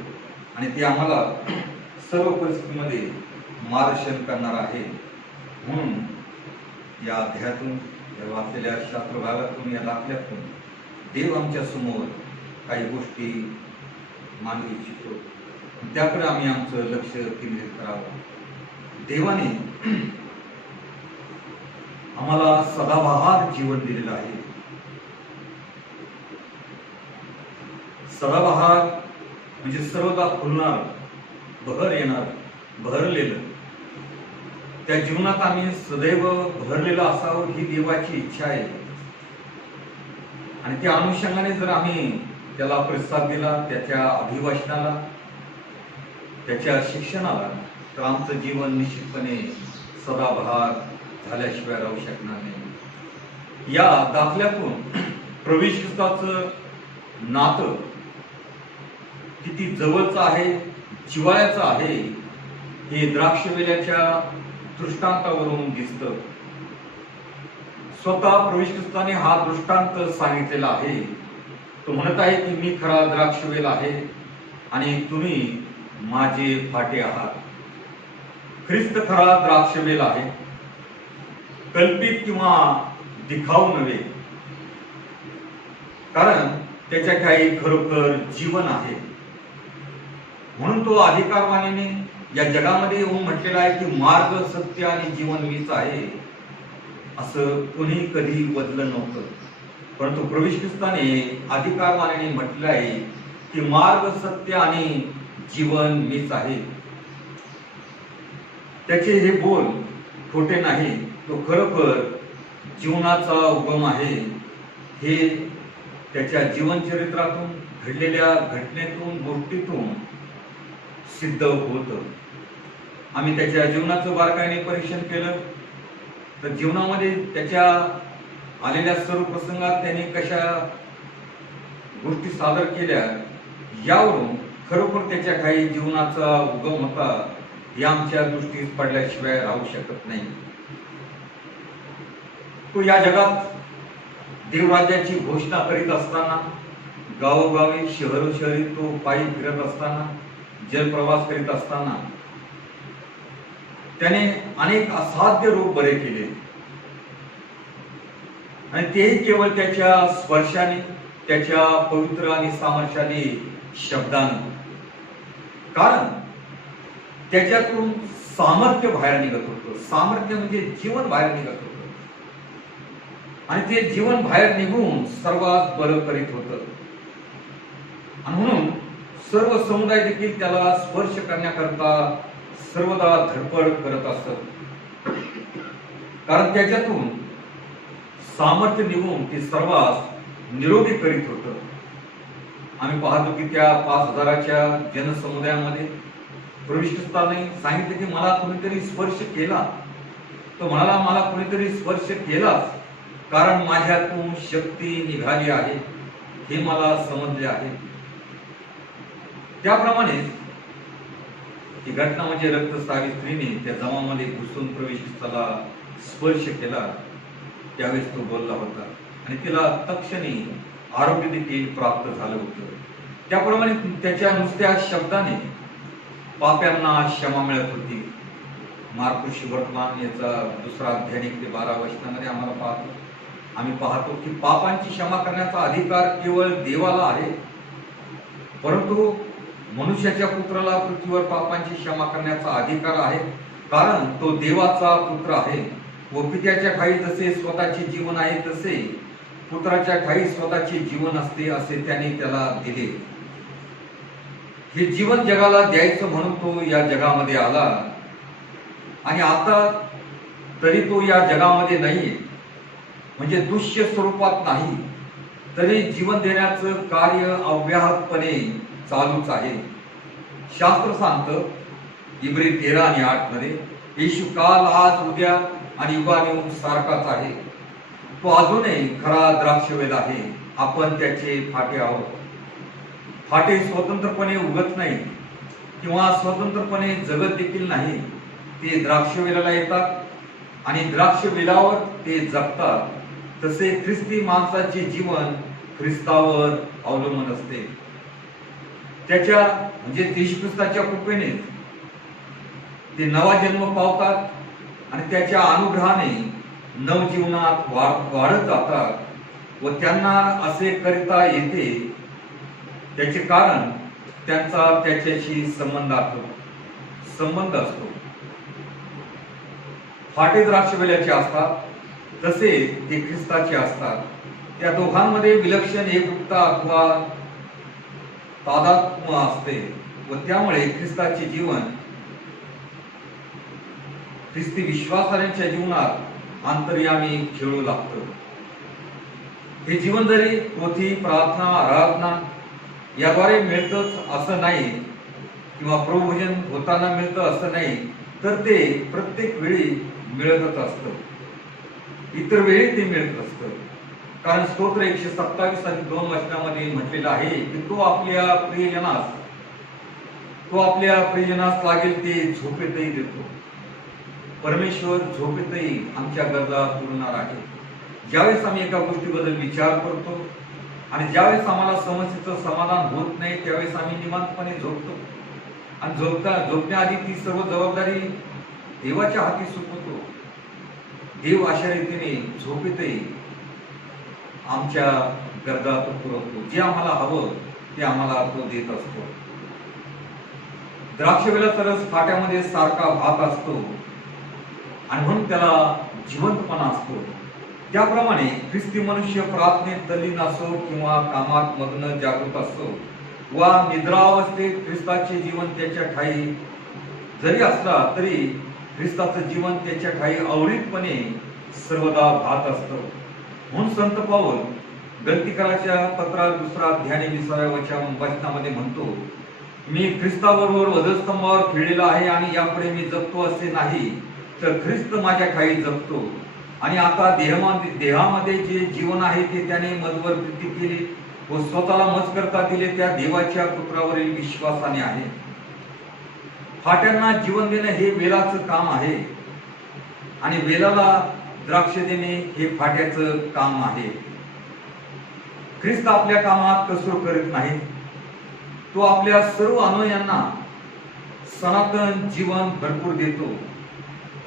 आणि ते आम्हाला सर्व परिस्थितीमध्ये मार्गदर्शन करणार आहे. म्हणून या अध्यायातून, या वाचलेल्या शास्त्र भागातून, या दाखल्यातून देव आमच्या समोर काही गोष्टी मांडू इच्छितो, त्याकडे आम्ही आमचं लक्ष केंद्रित करावं. देवाने आम्हाला सदाबहार जीवन दिलेलं आहे. सदाबहार म्हणजे सर्वदा फुलणार, बहर येणार, बहरलेलं. त्या जीवनात आम्ही सदैव बहरलेलं असावं ही देवाची इच्छा आहे, आणि त्या अनुषंगाने जर आम्ही त्याला प्रतिसाद दिला, त्याच्या अभिवाचनाला, त्याच्या शिक्षणाला, तर आमचं जीवन निश्चितपणे सदाबहार झाल्याशिवाय राहू शकणार नाही. या दाखल्यातून प्रवेश ख्रिस्ताचं नातं किती जवळचं आहे, जिव्हाळ्याचं आहे, हे द्राक्षवेल्याच्या दृष्टांतावरून दिसतं. स्वतः प्रवेश ख्रिस्ताने हा दृष्टांत सांगितलेला आहे. तो म्हणत आहे की मी खरा द्राक्षवेल आहे आणि तुम्ही माझे फाटे आहात. ख्रिस्त खरा द्राक्षवेल आहे, कल्पित किंवा दिखाऊ नव्हे, कारण त्याच्या काही खरोखर जीवन आहे. म्हणून तो अधिकारवाणीने या जगामध्ये येऊन म्हटलेला आहे की मार्ग, सत्य आणि जीवन मीच आहे. असं कोणी कधी बदललं नव्हतं, परंतु प्रवेश ख्रिस्ताने अधिकारवाणीने म्हटलं आहे की मार्ग, सत्य आणि जीवन मीच आहे. त्याचे हे बोल खोटे नाही, तो खरोखर जीवनाचा उगम आहे. हे त्याच्या जीवन चरित्रातून, घडलेल्या घटनेतून, गोष्टीतून सिद्ध होतं. आम्ही त्याच्या जीवनाचं बारकाईने परीक्षण केलं तर जीवनामध्ये त्याच्या आलेल्या सर्व प्रसंगात त्याने कशा गोष्टी सादर केल्या, यावरून खरोखर त्याच्या काही जीवनाचा उगम होता हे आमच्या दृष्टीस पडल्याशिवाय राहू शकत नाही. तो या जगात देवराज्याची घोषणा करीत असताना, गावोगावी, शहरोशहरी तो पायी फिरत असताना, जलप्रवास करीत असताना त्याने अनेक असाध्य रोग बरे केले, आणि तेही केवळ त्याच्या स्पर्शाने, त्याच्या पवित्र आणि सामर्थ्याने शब्दाने. कारण त्याच्यातून सामर्थ्य बाहेर निघत होतं. सामर्थ्य म्हणजे जीवन बाहेर निघत होतं, आणि ते जीवन बाहेर निघून सर्वात बरं करीत होतं. आणि म्हणून सर्व समुदाय देखील त्याला स्पर्श करण्याकरता सर्वदा धडपड करत असत, कारण त्याच्यातून सामर्थ्य निघून ते सर्वांस निरोगी करीत होतं. आम्ही पाहतो की त्या 5,000च्या जनसमुदायामध्ये प्रविष्टस्थाने सांगितलं की मला कोणीतरी स्पर्श केला. तो म्हणाला मला कोणीतरी स्पर्श केलाच, कारण माझ्यातून शक्ती निघाली आहे हे मला समजले आहे. त्याप्रमाणे ही घटना म्हणजे रक्तस्रावी स्त्रीने त्या जमामध्ये घुसून प्रविष्टस्थाला स्पर्श केला. त्यावेळेस तो बोलला होता आणि तिला तत्क्षणी आरोग्य देखील प्राप्त झालं होतं. त्याप्रमाणे त्याच्या नुसत्या शब्दाने पाप्यांना क्षमा मिळत होती. मार्कुस वर्तमान याचा 2 अध्याय 1 ते 12 वचनामध्ये आम्ही पाहतो की पापांची क्षमा करण्याचा अधिकार केवळ देवाला आहे, परंतु मनुष्याच्या पुत्राला पृथ्वीवर पापांची क्षमा करण्याचा अधिकार आहे, कारण तो देवाचा पुत्र आहे व पित्याच्या ठाई जसे स्वतःचे जीवन आहे तसे पुत्राच्या ठाई स्वतःचे जीवन असते असे त्याने त्याला दिले. हे जीवन जगाला द्यायचं म्हणून तो या जगामध्ये आला आणि आता तरी तो या जगामध्ये नाहीये, म्हणजे दृश्य स्वरूपात नाही, तरी जीवन देण्याचं कार्य अव्याहतपणे चालूच आहे. शास्त्र सांगतं इब्री 13 आणि 8 मध्ये येशू काल आज उद्या आणि युगानुयुग सारखाच आहे. तो अजूनही खरा द्राक्षवेल आहे. आपण त्याचे फाटे आहोत. फाटे स्वतंत्रपणे उगत नाही किंवा स्वतंत्रपणे जगत देखील नाही. ते द्राक्षवेलाला येतात आणि द्राक्षवेलावर ते जगतात. तसे ख्रिस्ती माणसाचे जीवन ख्रिस्तावर अवलंबून असते. त्याच्या म्हणजे येशू ख्रिस्ताच्या कृपेने ते नवा जन्म पावतात आणि त्याच्या अनुग्रहाने नवजीवनात वाढत जातात व त्यांना असे करता येते त्याचे कारण त्यांचा त्याच्याशी संबंध असतो. फाटे द्राक्षवेल्याचे असतात तसे ते ख्रिस्ताचे असतात. त्या दोघांमध्ये विलक्षण एकरूपता अथवा तादात्म्य असते व त्यामुळे ख्रिस्ताचे जीवन ख्रिस्ती विश्वासाऱ्यांच्या जीवनात अंतर्यामी खेळू लागतं. हे जीवन जरी पोथी, प्रार्थना, आराधना याद्वारे मिळतच असं नाही किंवा प्रभुभजन होताना मिळतं असं नाही, तर ते प्रत्येक वेळी मिळतच असतं. इतर वेळी ते मिळत असतं. कारण स्तोत्र 127 आणि 2 वचनामध्ये म्हटलेलं आहे की तो आपल्या प्रियजनास लागेल ते झोपेतही देतो. परमेश्वर झोपेतही आमच्या गरजा पुरवणार आहे. ज्यावेळेस आम्ही एका गोष्टीबद्दल विचार करतो आणि ज्यावेळेस आम्हाला समस्येचं समाधान होत नाही त्यावेळेस आम्ही निवांतपणे झोपतो आणि झोपण्याआधी ती सर्व जबाबदारी देवाच्या हाती सोपवतो. देव अशा रीतीने झोपेतही आमच्या गरजा तो पुरवतो. जे आम्हाला हवं ते आम्हाला तो देत असतो. द्राक्षवेलाचा रस फाट्यामध्ये सारखा वाहत असतो आणि म्हणून त्याला जिवंतपणा असतो. त्याप्रमाणे ख्रिस्ती मनुष्य प्रार्थनेत तल्लीन असो किंवा कामात मग्न जागृत असो वा निद्रावस्थेत ख्रिस्ताचे जीवन त्याच्या ठाई जरी असला तरी ख्रिस्ताचं जीवन त्याच्या ठाई अविरतपणे सर्वदा वाहत असतं. म्हणून संत पाऊल गलतीकाराच्या पत्रात 2 अध्याय 20 वचनामध्ये म्हणतो, मी ख्रिस्ताबरोबर वधस्तंभावर खिळलेला आहे आणि यापुढे मी जगतो असे नाही, तर ख्रिस्त माझ्या ठाई जगतो आणि आता देहामध्ये जे जीवन आहे ते त्याने मजवर वृत्ती केली व स्वतःला मज करता दिले त्या देवाच्या पुत्रावरील विश्वासाने आहे. फाट्यांना जीवन देणे हे वेलाचं काम आहे आणि वेलाला द्राक्ष देणे हे फाट्याचं काम आहे. ख्रिस्त आपल्या कामात कसूर करीत नाही. तो आपल्या सर्व अनुयायांना सनातन जीवन भरपूर देतो,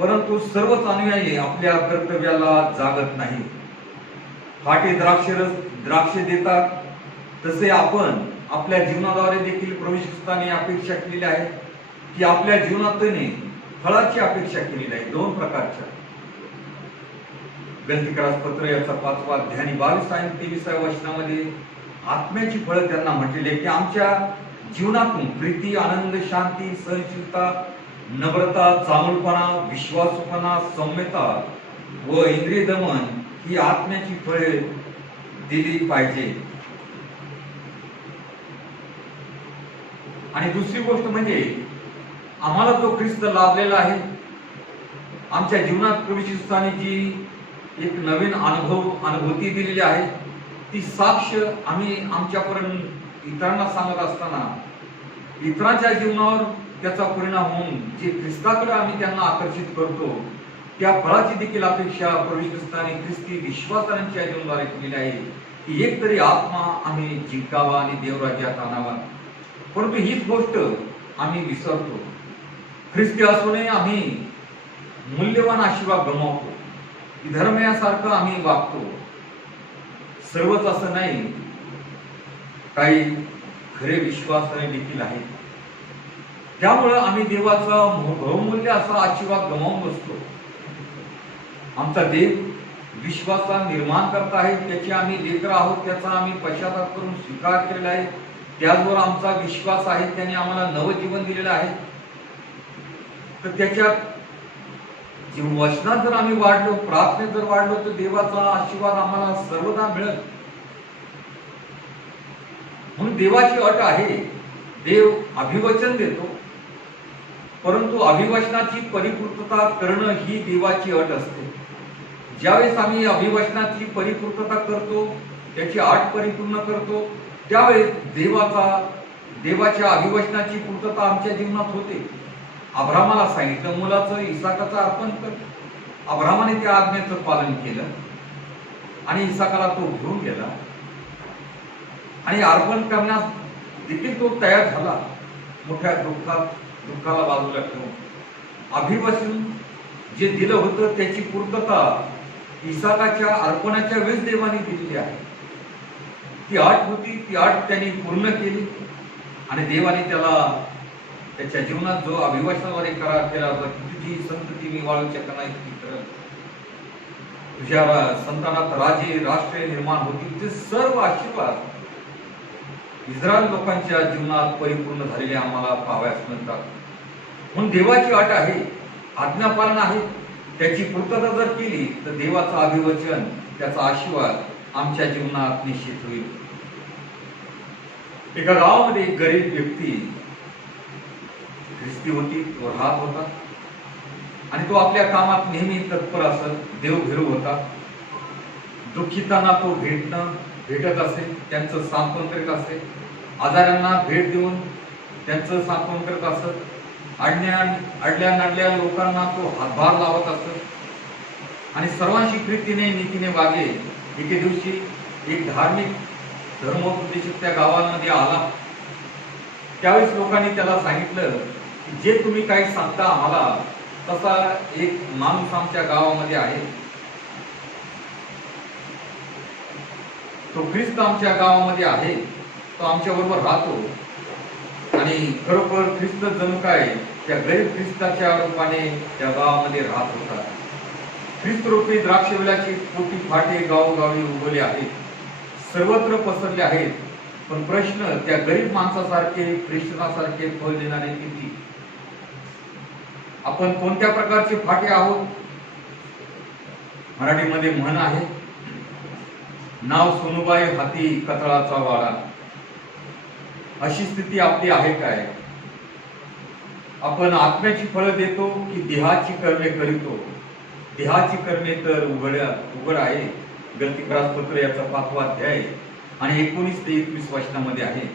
परंतु सर्वच अनुयायी आपल्या कर्तव्याला जागत नाही. फाटे द्राक्ष देतात तसे आपण आपल्या जीवनाद्वारे देखील प्रभूने अपेक्षा केलेली आहे की आपल्या जीवनातून फळाची अपेक्षा केलेली आहे. 2 प्रकारच्या. गलतीकारास पत्र याचा 5 अध्याय 22 आणि 23 वचनामध्ये आत्म्याची फळं त्यांना म्हटलेली आहे की आमच्या जीवनातून प्रीती, आनंद, शांती, सहनशीलता, नम्रता, चांगुलपणा, विश्वासूपणा, सौम्यता व इंद्रिय दमन ही आत्म्याची फळे दिली पाहिजे. आणि दुसरी गोष्ट म्हणजे आम्हाला जो ख्रिस्त लाभलेला आहे, आमच्या जीवनात प्रभू ख्रिस्ताने जी एक नवीन अनुभूती दिलेली आहे, ती साक्ष आम्ही आमच्यापर्यंत इतरांना सांगत असताना इतरांच्या जीवनावर त्याचा परिणाम होऊन जे ख्रिस्ताकडे आम्ही त्यांना आकर्षित करतो, त्या फळाची देखील अपेक्षा प्रभू ख्रिस्ताने ख्रिस्ती विश्वासांच्या जीवनाद्वारे केलेली आहे की एक तरी आत्मा आम्ही जिंकावा आणि देवराज्यात आणावा. परंतु हीच गोष्ट आम्ही विसरतो. ख्रिस्ती असूनही आम्ही मूल्यवान आशीर्वाद गमावतो. धर्मयासारखं आम्ही वागतो. सर्वच असं नाही, काही खरे विश्वासाने देखील आहेत. त्यामुळं आम्ही देवाचा बहुमूल्य असा आशीर्वाद गमावून बसतो. आमचा देव विश्वासा निर्माण करत आहे, त्याचे आम्ही लेकर आहोत, त्याचा आम्ही पश्चाताप करून स्वीकार केलेला आहे. त्याचबरोबर आमचा विश्वास आहे, त्याने आम्हाला नवजीवन दिलेलं आहे. तर त्याच्या वचनात जर आम्ही वाढलो, प्रार्थनेत जर वाढलो, तर देवाचा आशीर्वाद आम्हाला सर्वदा मिळेल. म्हणून देवाची अट आहे, देव अभिवचन देतो, परंतु अभिवचनाची परिपूर्तता करणं ही देवाची अट असते. ज्यावेळेस आम्ही अभिवचनाची परिपूर्तता करतो, त्याची अट परिपूर्ण करतो, त्यावेळेस देवाच्या अभिवचनाची पूर्तता आमच्या जीवनात होते. अब्रामाला सांगितलं मुलाचं इसाकाचं अर्पण कर. अब्रामाने त्या आज्ञेचं पालन केलं आणि इसाकाला तो घेऊन गेला आणि अर्पण करण्यास देखील तो तयार झाला. मोठ्या दुःखाला बाजूला ठेवून अभिवचन जे दिलं होतं त्याची पूर्तता इसाकाच्या अर्पणाच्या वेळेस देवाने दिलेली आहे. ती अट होती, ती अट त्यांनी पूर्ण केली आणि देवाने त्याला त्याच्या जीवनात जो अभिवचनाद्वारे करार केला होता की तुझी संतती मी वाळू शकत नाही, तुझ्या संतानात राजे राष्ट्रे निर्माण होतील, ते सर्व आशीर्वाद इस्रायल लोकांच्या जीवनात परिपूर्ण झालेले आम्हाला पाहावयास मिळतात. म्हणून देवाची अट आहे, आज्ञापालन आहे. त्याची पूर्तता जर केली तर देवाचं अभिवचन, त्याचा आशीर्वाद आमच्या जीवनात निश्चित होईल. एका गावामध्ये एक गरीब व्यक्ती ख्रिस्ती होती, तो राहत होता आणि तो आपल्या कामात नेहमी तत्पर असत, देवभिरू होता. दुःखितांना तो भेटत असे, त्यांचं सांत्वन करीत असे. आजारांना भेट देऊन त्यांचं सांत्वन करत असत. अडल्या नडल्या लोकांना तो हातभार लावत असत आणि सर्वांशी प्रीतीने नीतीने वागे. एके दिवशी एक धार्मिक धर्मोपदेशक त्या गावामध्ये आला. त्यावेळेस लोकांनी त्याला सांगितलं की जे तुम्ही काही सांगता आम्हाला, तसा एक माणूस आमच्या गावामध्ये आहे, तो ख्रिस्त आमच्या गावामध्ये आहे, तो आमच्या बरोबर राहतो आणि खरोखर ख्रिस्त जणू काय त्या गरीब ख्रिस्ताच्या रूपाने त्या गावामध्ये राहत होता. ख्रिस्त रूपी द्राक्षवेलाची कोटी फाटे गावोगावी उगवले आहेत, सर्वत्र पसरले आहेत. पण प्रश्न, त्या गरीब माणसासारखे ख्रिश्चनासारखे फळ देणारे किती? आपण कोणत्या प्रकारचे फाटे आहोत? मराठीमध्ये म्हण आहे, नाव सोनूबाई हाती कतळाचा वाडा. अशी स्थिती आपली आहे काय? आपण आत्म्याची फळं देतो की देहाची कर्मे करीतो? देहाची कर्मे तर उघड आहे. गलतीपत्र याचा 5वा अध्याय आणि 19 ते 21 वचनामध्ये आहे.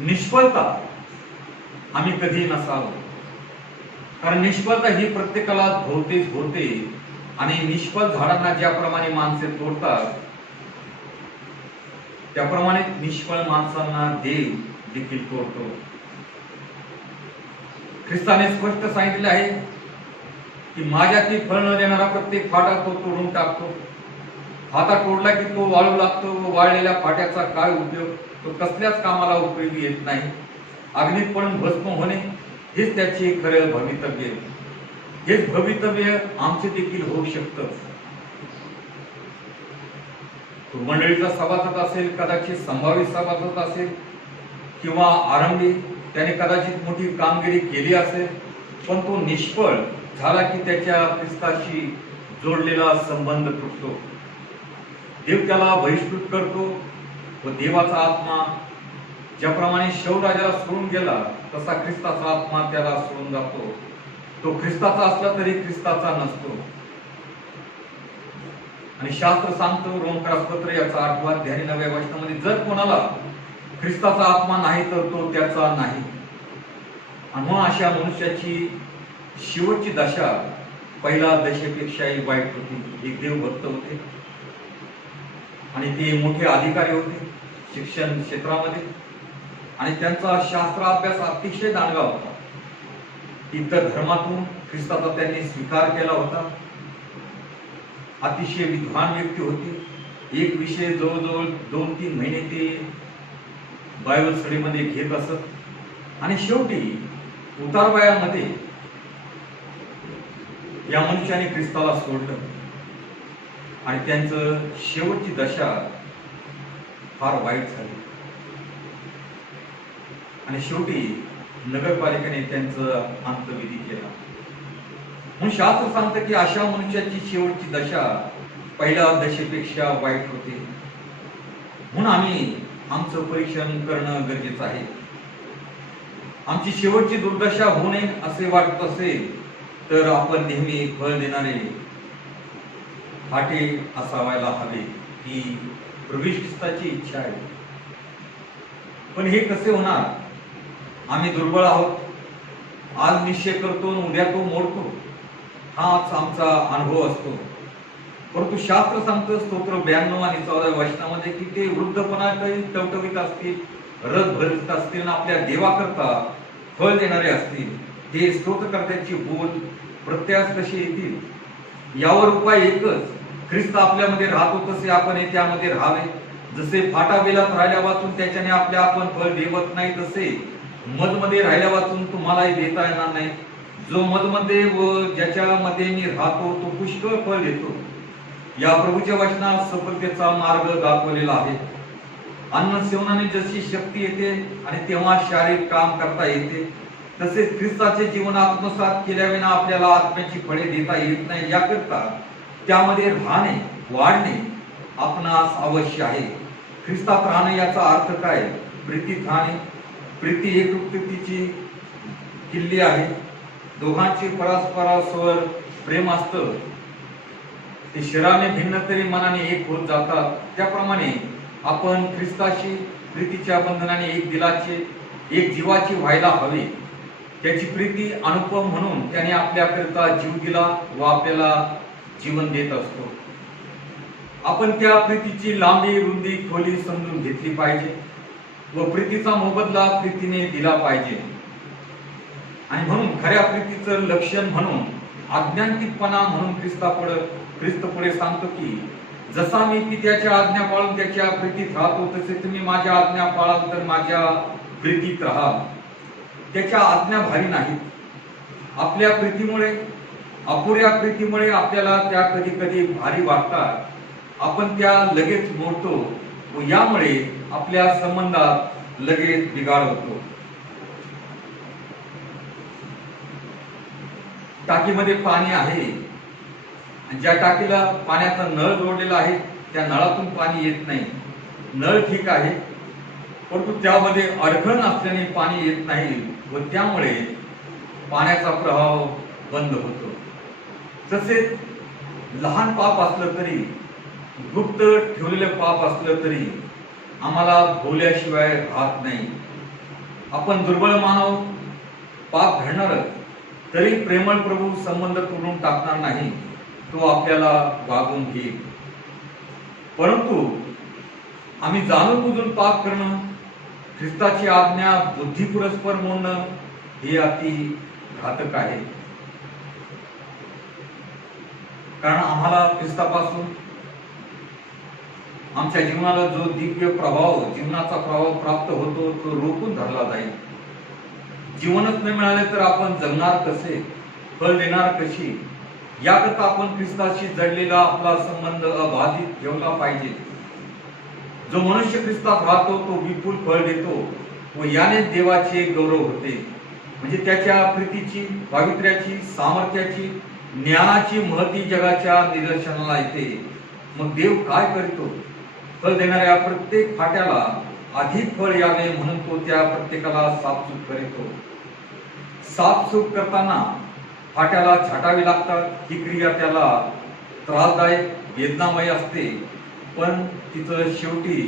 निष्फळता आम्ही कधी नसावं, कारण निष्फळता ही प्रत्येकाला भोवतेच होते आणि निष्फळ झाडांना ज्याप्रमाणे माणसे तोडतात, त्याप्रमाणे निष्फळ माणसांना देव देखील तोडतो. ख्रिस्ताने स्पष्ट सांगितले आहे की माझ्यातील फळ न देणारा प्रत्येक फाटा तो तोडून टाकतो. फाटा तोडला की तो वाळू लागतो व वाळलेल्या फाट्याचा काय उपयोग? तो कसल्याच कामाला उपयोगी येत नाही. अग्नीत पडून भस्म होणे हेच त्याचे खरं भवितव्य. हेच भवितव्य आमचे देखील होऊ शकतं. तो मंडळीचा सभासद असेल, कदाचित संभावित सभासद असेल किंवा आरंभी त्याने कदाचित मोठी कामगिरी केली असेल, पण तो निष्फळ झाला की त्याच्या ख्रिस्ताशी जोडलेला संबंध तुटतो. देव त्याला बहिष्कृत करतो व देवाचा आत्मा ज्याप्रमाणे शौल राजाला सोडून गेला तसा ख्रिस्ताचा आत्मा त्याला सोडून जातो. तो ख्रिस्ताचा असला तरी ख्रिस्ताचा नसतो. आणि शास्त्र सांगतो रोमकरासपत्र याचा 8 अध्याय 9 वचनामध्ये, जर कोणाला ख्रिस्ताचा आत्मा नाही तर तो त्याचा नाही. आणि म्हणून अशा मनुष्याची शेवटची दशा पहिला दशेपेक्षाही वाईट होती. एक देवभक्त होते आणि ते मोठे अधिकारी होते शिक्षण क्षेत्रामध्ये, आणि त्यांचा शास्त्र अभ्यास अतिशय दांडगा होता. इतर धर्मातून ख्रिस्ताचा त्यांनी स्वीकार केला होता. अतिशय विद्वान व्यक्ती होती. एक विषय जवळजवळ 2-3 महिने ते बायबल स्टडीमध्ये घेत असत. आणि शेवटी उतारवयामध्ये या मनुष्याने ख्रिस्ताला सोडलं आणि त्यांचं शेवटची दशा फार वाईट झाली. आणि शेवटी नगरपालिकेने त्यांचं अंत्यविधी केला. म्हणून शास्त्र सांगतं की अशा मनुष्याची शेवटची दशा पहिल्या दशेपेक्षा वाईट होते. म्हणून आम्ही आमचं परीक्षण करणं गरजेचं आहे. आमची शेवटची दुर्दशा होऊ नये असे वाटत असेल तर आपण नेहमी फळ देणारे फाटे असावायला हवे, ही प्रभू ख्रिस्ताची इच्छा आहे. पण हे कसे होणार? आम्ही दुर्बळ आहोत. आज निश्चय करतो आणि उद्या तो मोडतो, हाच आमचा अनुभव असतो. परंतु शास्त्र सांगतं स्तोत्र 92 आणि 14 वचनामध्ये की ते वृद्धपणातही टवटवीत असतील, रस भरीत असतील आणि आपल्या देवाकरता फळ देणारे असतील. हे स्तोत्रकर्त्याची बोल प्रत्यास कशी येतील? यावर उपाय एकच, ख्रिस्त आपल्यामध्ये राहतो तसे आपण त्यामध्ये राहावे. जसे फाटा बेलात राहिल्या वाचून त्याच्याने आपल्या आपण फळ देवत नाही, तसे मधमध्ये राहिल्या वाचून तुम्हालाही देता येणार नाही. जो मधमध्ये व ज्याच्यामध्ये मी राहतो तो पुष्कळ फळ देतो. या प्रभूच्या वचनात सफलतेचा मार्ग दाखवलेला आहे. अन्न सेवनाने जशी शक्ती येते आणि तेव्हा शारीरिक काम करता येते, तसेच ख्रिस्ताचे जीवन आत्मसात केल्याविना आपल्याला आत्म्याची फळे देता येत नाही. याकरता त्यामध्ये राहणे, वाढणे आपणास अवश्य आहे. ख्रिस्तात राहणे याचा अर्थ काय? प्रीतीत राहणे. प्रीती एकरूपतेची किल्ली आहे. दोघांचे परस्परावर प्रेम असतं. ते शरीराने भिन्न तरी मनाने एक होत जातात. त्याप्रमाणे आपण ख्रिस्ताशी प्रीतीच्या बंधनाने एक दिलाचे, एक जीवाची व्हायला हवे. त्याची प्रीती अनुपम म्हणून त्याने आपल्याकरता जीव दिला व आपल्याला जीवन देत असतो. आपण त्या प्रीतीची लांबी, रुंदी, खोली समजून घेतली पाहिजे व प्रीतीचा मोबदला प्रीतीने दिला पाहिजे. आणि म्हणून खऱ्या प्रीतीचं लक्षण म्हणून अज्ञानतीपणा म्हणून ख्रिस्त पुढे सांगतो की जसा मी पित्याच्या आज्ञा पाळून त्याच्या प्रीतीत राहतो तसे तुम्ही माझ्या आज्ञा पाळाल तर माझ्या प्रीतीत राहा. त्याच्या आज्ञा भारी नाहीत. आपल्या प्रीतीमुळे, अपुऱ्या प्रीतीमुळे आपल्याला त्या कधी कधी भारी वाटतात. आपण त्या लगेच मोडतो व यामुळे आपल्या संबंधात लगेच बिघाड होतो. टाकीमध्ये पाणी आहे, ज्या टाकीला पाण्याचा नळ जोडलेला आहे त्या नळातून पाणी येत नाही. नळ ठीक आहे, परंतु त्यामध्ये अडखळ असल्याने पाणी येत नाही व त्यामुळे पाण्याचा प्रवाह बंद होतो. तसेच लहान पाप असलं तरी, गुप्त ठेवलेलं पाप असलं तरी आम्हाला बोलल्याशिवाय राहत नाही. आपण दुर्बळ मानव, पाप घडणार, तरी प्रेमळ प्रभू संबंध तोडून टाकणार नाही. तो आपल्याला वागून घेईल. परंतु आम्ही जाणून बुजून पाप करणं, ख्रिस्ताची आज्ञा बुद्धिपुरस्पर मोडणं हे अति घातक आहे. कारण आम्हाला ख्रिस्तापासून आमच्या जीवनाला जो दिव्य प्रभाव, जीवनाचा प्रभाव प्राप्त होतो तो रोखून धरला जाईल. जीवनच नाही मिळाले तर आपण जगणार कसे, फळ देणार कशी? याकरता आपण ख्रिस्ताशी जडलेला आपला संबंध अबाधित ठेवला पाहिजे. जो मनुष्य ख्रिस्तात राहतो तो विपुल फळ देतो व याने देवाचे गौरव होते. म्हणजे त्याच्या प्रीतीची, पावित्र्याची, सामर्थ्याची, ज्ञानाची महती जगाच्या निदर्शनाला येते. मग देव काय करतो? फळ देणाऱ्या प्रत्येक फाट्याला अधिक फळ यावे म्हणून तो त्या प्रत्येकाला साफसूप करीतो. साफसूप करताना फाट्याला छाटावे लागतात. ही क्रिया त्याला त्रासदायक वेदनामय असते, पण तिचं शेवटी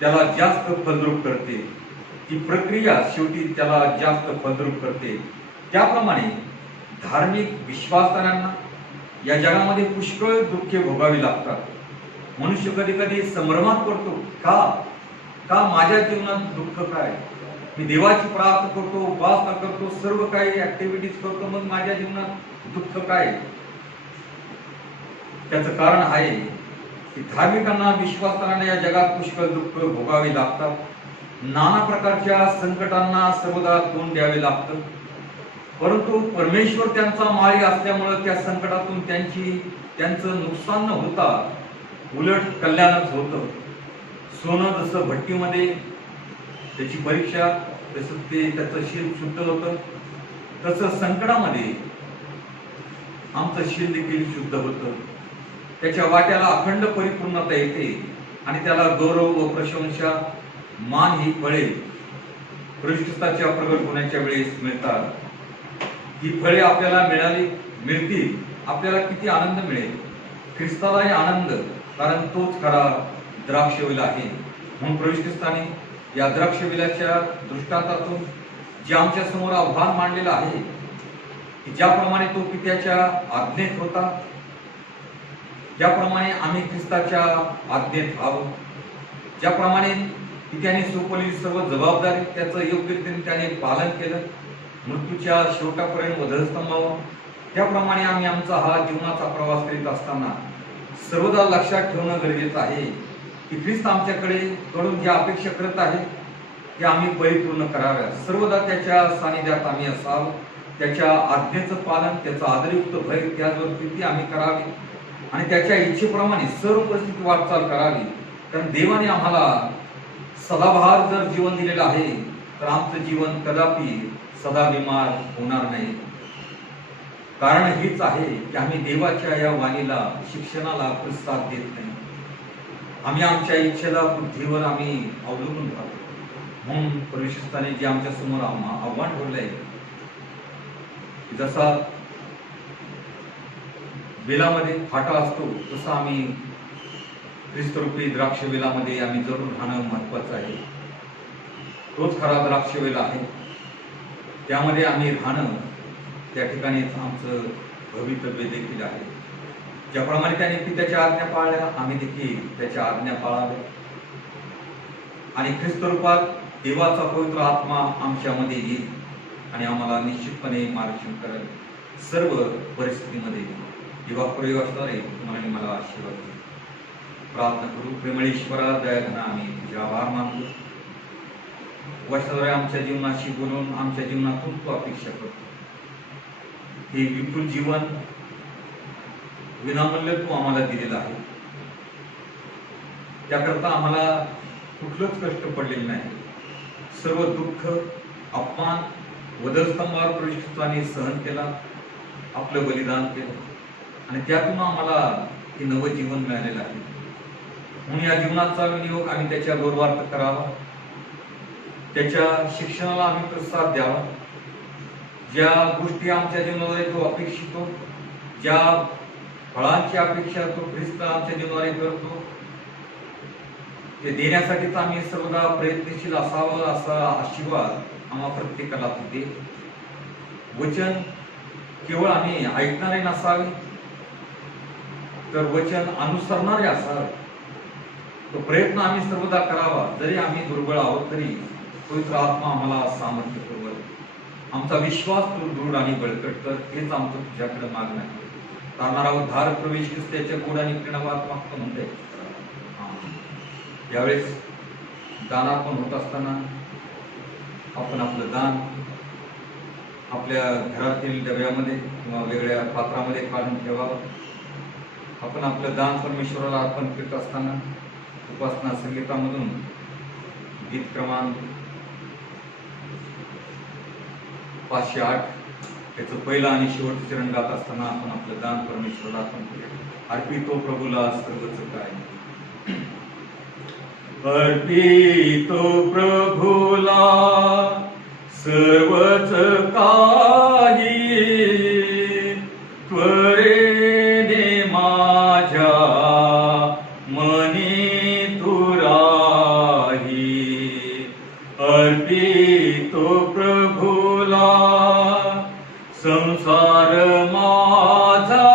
त्याला जास्त फलद्रूप करते. ती प्रक्रिया शेवटी त्याला जास्त फलद्रूप करते. त्याप्रमाणे धार्मिक विश्वासधारांना या जगामध्ये पुष्कळ दुःखे भोगावी लागतात. मनुष्य कधी कधी संभ्रमात पडतो, का माझ्या जीवनात दुःख काय? मी देवाची प्रार्थना करतो, उपासना करतो, सर्व काही ऍक्टिव्हिटीज करतो, मग माझ्या जीवनात दुःख काय? त्याचं कारण आहे की धार्मिकांना विश्वासधारांना या जगात पुष्कळ दुःख भोगावे लागतात. नाना प्रकारच्या संकटांना सर्वदा तोंड द्यावे लागतं. परंतु परमेश्वर त्यांचा माळी असल्यामुळे त्या संकटातून त्यांचं नुकसान न होता उलट कल्याणच होतं. सोनं जसं भट्टीमध्ये त्याची परीक्षा, तसं त्याचं शील शुद्ध होतं, तसं संकटामध्ये आमचं शील देखील शुद्ध होतं. त्याच्या वाट्याला अखंड परिपूर्णता येते आणि त्याला गौरव व प्रशंसा, मान ही फळे ख्रिस्ताच्या प्रगट होण्याच्या वेळेस मिळतात. ही फळे आपल्याला मिळतील, आपल्याला किती आनंद मिळेल. ख्रिस्तालाही आनंद, कारण तोच खरा द्राक्षवेल आहे. म्हणून प्रविष्टस्थानी या द्राक्षवेलाच्या दृष्टांतातून जे आमच्या समोर आव्हान मांडलेलं आहे की ज्याप्रमाणे तो पित्याच्या आज्ञेत होता, ज्याप्रमाणे आम्ही ख्रिस्ताच्या आज्ञेत व्हावं, ज्याप्रमाणे पित्याने सोपवलेली सर्व जबाबदारी त्याचं योग्यतेने त्याने पालन केलं, मृत्यूच्या शेवटापर्यंत वधस्तंभावर, त्याप्रमाणे आम्ही आमचा हा जीवनाचा प्रवास करीत असताना सर्वदा लक्षात ठेवणं गरजेचं आहे की ख्रिस्त आमच्याकडे कडून ज्या अपेक्षा करत आहे त्या आम्ही परिपूर्ण कराव्या. सर्वदा त्याच्या सानिध्यात आम्ही असावं, त्याच्या आज्ञेचं पालन, त्याचं आदरयुक्त भय, त्याचवर प्रीती आम्ही करावी आणि त्याच्या इच्छेप्रमाणे सर्व परिस्थिती वाटचाल करावी. कारण देवाने आम्हाला सदाबहार जर जीवन दिलेलं आहे तर आमचं जीवन कदापि सदा बिमार होणार नाही. कारण हेच आहे की आम्ही देवाच्या या वाणीला, शिक्षणाला प्रतिसाद देत नाही. आम्ही आमच्या इच्छेला, बुद्धीवर आम्ही अवलंबून राहतो. म्हणून परमेश्वराने जे आमच्या समोर आव्हान ठेवलंय, जसा वेलामध्ये फाटा असतो तसं आम्ही ख्रिस्तरूपी द्राक्ष वेलामध्ये आम्ही जरूर राहणं महत्वाचं आहे. तोच खरा द्राक्ष वेल आहे, त्यामध्ये आम्ही राहणं, त्या ठिकाणीच आमचं भवितव्य देखील आहे. ज्याप्रमाणे त्याने पित्याच्या आज्ञा पाळल्या, आम्ही देखील त्याच्या आज्ञा पाळाव्या आणि ख्रिस्त रूपात देवाचा पवित्र आत्मा आमच्यामध्ये येईल आणि आम्हाला निश्चितपणे मार्गदर्शन करेल सर्व परिस्थितीमध्ये. देवा प्रयोगाद्वारे तुम्हाला मला आशीर्वाद देईल. प्रार्थना करू. प्रेमळेश्वरा, दयाघना, आम्ही तुझे आभार मानतो. वर्षाद्वारे आमच्या जीवनाशी बोलून आमच्या जीवनातून तू अपेक्षा करतो. हे विपुल जीवन विनामूल्य तू आम्हाला दिलेलं आहे. त्याकरता आम्हाला कुठलंच कष्ट पडलेलं नाही. सर्व दुःख, अपमान, वधस्तंभावर प्रविष्टाने सहन केला, आपलं बलिदान केलं आणि त्यातून आम्हाला हे नवं जीवन मिळालेलं आहे. म्हणून या जीवनाचा विनियोग आम्ही त्याच्या गौरवार्थ करावा, त्याच्या शिक्षणाला आम्ही प्रतिसाद द्यावा. ज्या गोष्टी आमच्या जीवनाद्वारे तो अपेक्षितो, ज्या फळांची अपेक्षा तो ख्रिस्त आमच्या जीवनाद्वारे करतो, ते देण्यासाठीच आम्ही सर्वदा प्रयत्नशील असावं असा आशीर्वाद आम्हा प्रत्येकाला तू दे. वचन केवळ आम्ही ऐकणारे नसावे, तर वचन अनुसरणारे असावे. तो प्रयत्न आम्ही सर्वदा करावा. जरी आम्ही दुर्बळ आहोत तरी पवित्र आत्मा आम्हाला सामर्थ्य पुरवेल. आमचा विश्वास तू दृढ आणि बळकट कर, हेच आमचं तुझ्याकडे मागणं आहे. तारणारा उद्धार प्रवेश त्याच्या गोड आणि प्रेमात मागतो म्हणते. यावेळेस दानार्पण होत असताना आपण आपलं दान आपल्या घरातील डब्यामध्ये किंवा वेगळ्या पात्रामध्ये काढून ठेवावं. आपण आपलं दान परमेश्वराला अर्पण करत असताना उपासना संगीतामधून गीत क्रमांक 508 त्याचं पहिलं आणि शेवटचं चरण गात असताना आपण आपलं दान परमेश्वराला अर्पण करूया. अर्पितो प्रभूला सर्वच काय. अर्पितो प्रभूला सर्वच काही, त्वरेने माझ्या मनी तू राही. अर्पितो प्रभूला संसार माझा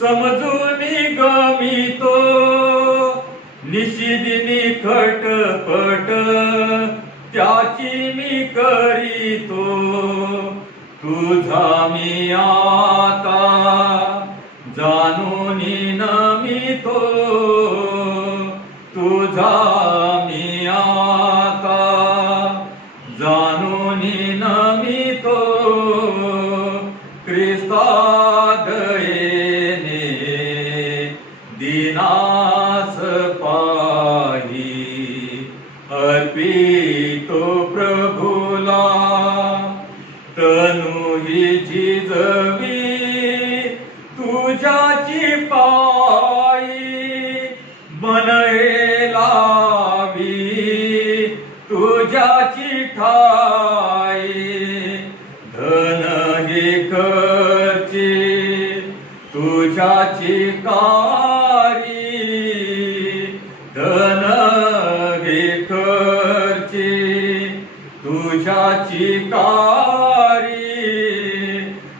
समजून गमितो, निशिदिनी खटपट त्याची मी करीतो. तुझा मी आता जाणून नमितो, तुझा मी आता जाणून नमितो. ख्रिस्ता दयेने दिनास पाही. अर्पितो प्रभूला तनु ही झिजवी तुझ्याची पायी. मन हे लावी तुझ्याची ठाई. धन हे खर्ची तुझ्याची कारी. धन हे खर्ची तुझ्याची कारी.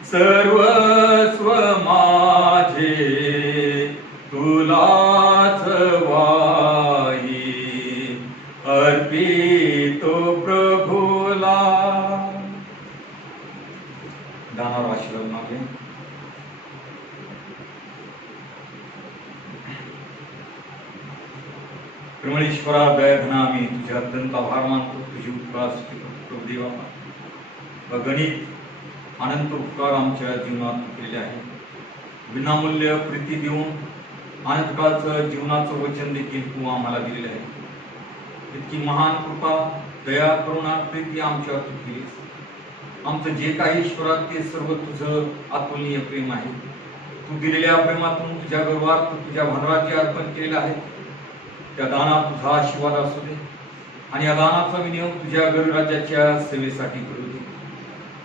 सर्वस्व माझे तुलाच वाही. अर्पितो प्रभूला. दानावर आशीर्वाद मागे. प्रेमळेश्वरा दयाघना आम्ही तुझ्या अत्यंत आभार मानतो. तुझी उपकार प्रभू देवा, अगणित अनंत उपकार आमच्या जीवनात केलेले आहे. विनामूल्य प्रीती देऊन अनंतकाळचं जीवनाचं वचन देखील तू आम्हाला दिलेलं आहे. इतकी महान कृपा, दया, करुणा, प्रीती आमच्यावर तू केलीस. आमचं जे काही ईश्वरात ते सर्व तुझं अतुलनीय प्रेम आहे. तू दिलेल्या प्रेमातून तुझ्या गर्भात तुझ्या भांडवलाचे अर्पण केलेलं आहे. त्या दानात तुझा आशीर्वाद असू दे आणि या दानाचा विनियोग तुझ्या गरुराज्याच्या सेवेसाठी करू दे.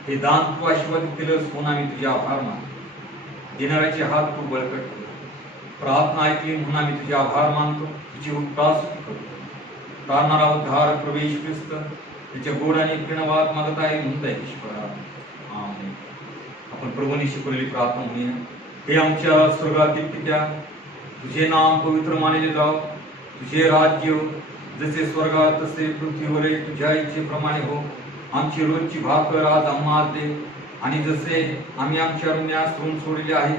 हे दान तू आशीर्वाद केलंस म्हणून आम्ही तुझे आभार मानतो. देणाऱ्याचे हात तू बळकट कर. प्रार्थना ऐकली म्हणून आम्ही तुझे आभार मानतो. तुझी उपकासुती करतो. प्रार्थनाला उद्धार प्रवेश ख्रिस्त त्याच्या गोड आणि प्रेमवाद मागत आहे म्हणता ईश्वरा. आमेन. आपण प्रभूने शिकवलेली प्रार्थना म्हणूया. हे आमच्या स्वर्गातील पित्या, तुझे नाम पवित्र मानले जाव. तुझे राज्य जसे स्वर्गात तसे पृथ्वीवर तुझ्या इच्छेप्रमाणे हो. आमची रोजची भाकर आज आम्हाला दे. आणि जसे आम्ही आमच्या ऋण्यास ऋण सोडले आहे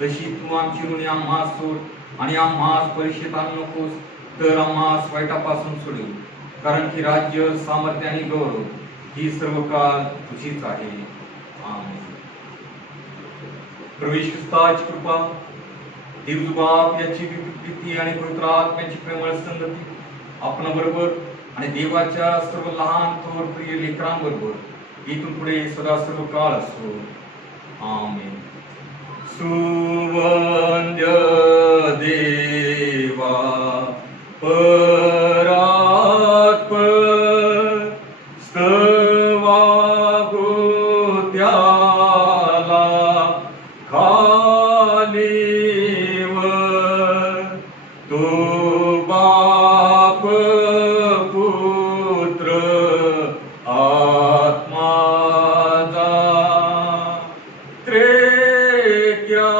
तशी तू आमची ऋणे आम्हास सोड. आणि आम्हास परीक्षेत आणू नकोस, तर आम्हास वाईटापासून सोडव. कारण की राज्य, सामर्थ्य आणि गौरव ही सर्व काळ तुझीच आहे. आमेन. प्रवेश ख्रिस्ताची कृपा, देवबाप याची प्रीती आणि पवित्र आत्म्याची प्रेमळ संगती आपण बरोबर आणि देवाच्या सर्व लहान थोर प्रिय लेकरांबरोबर इथून पुढे सदा सर्व काळ असो. आमेन. सुवंद्य देवा परात्पर, स्तवा हो त्याला खालीवर. तो बाप पुत्र आत्मा जा त्रेक्या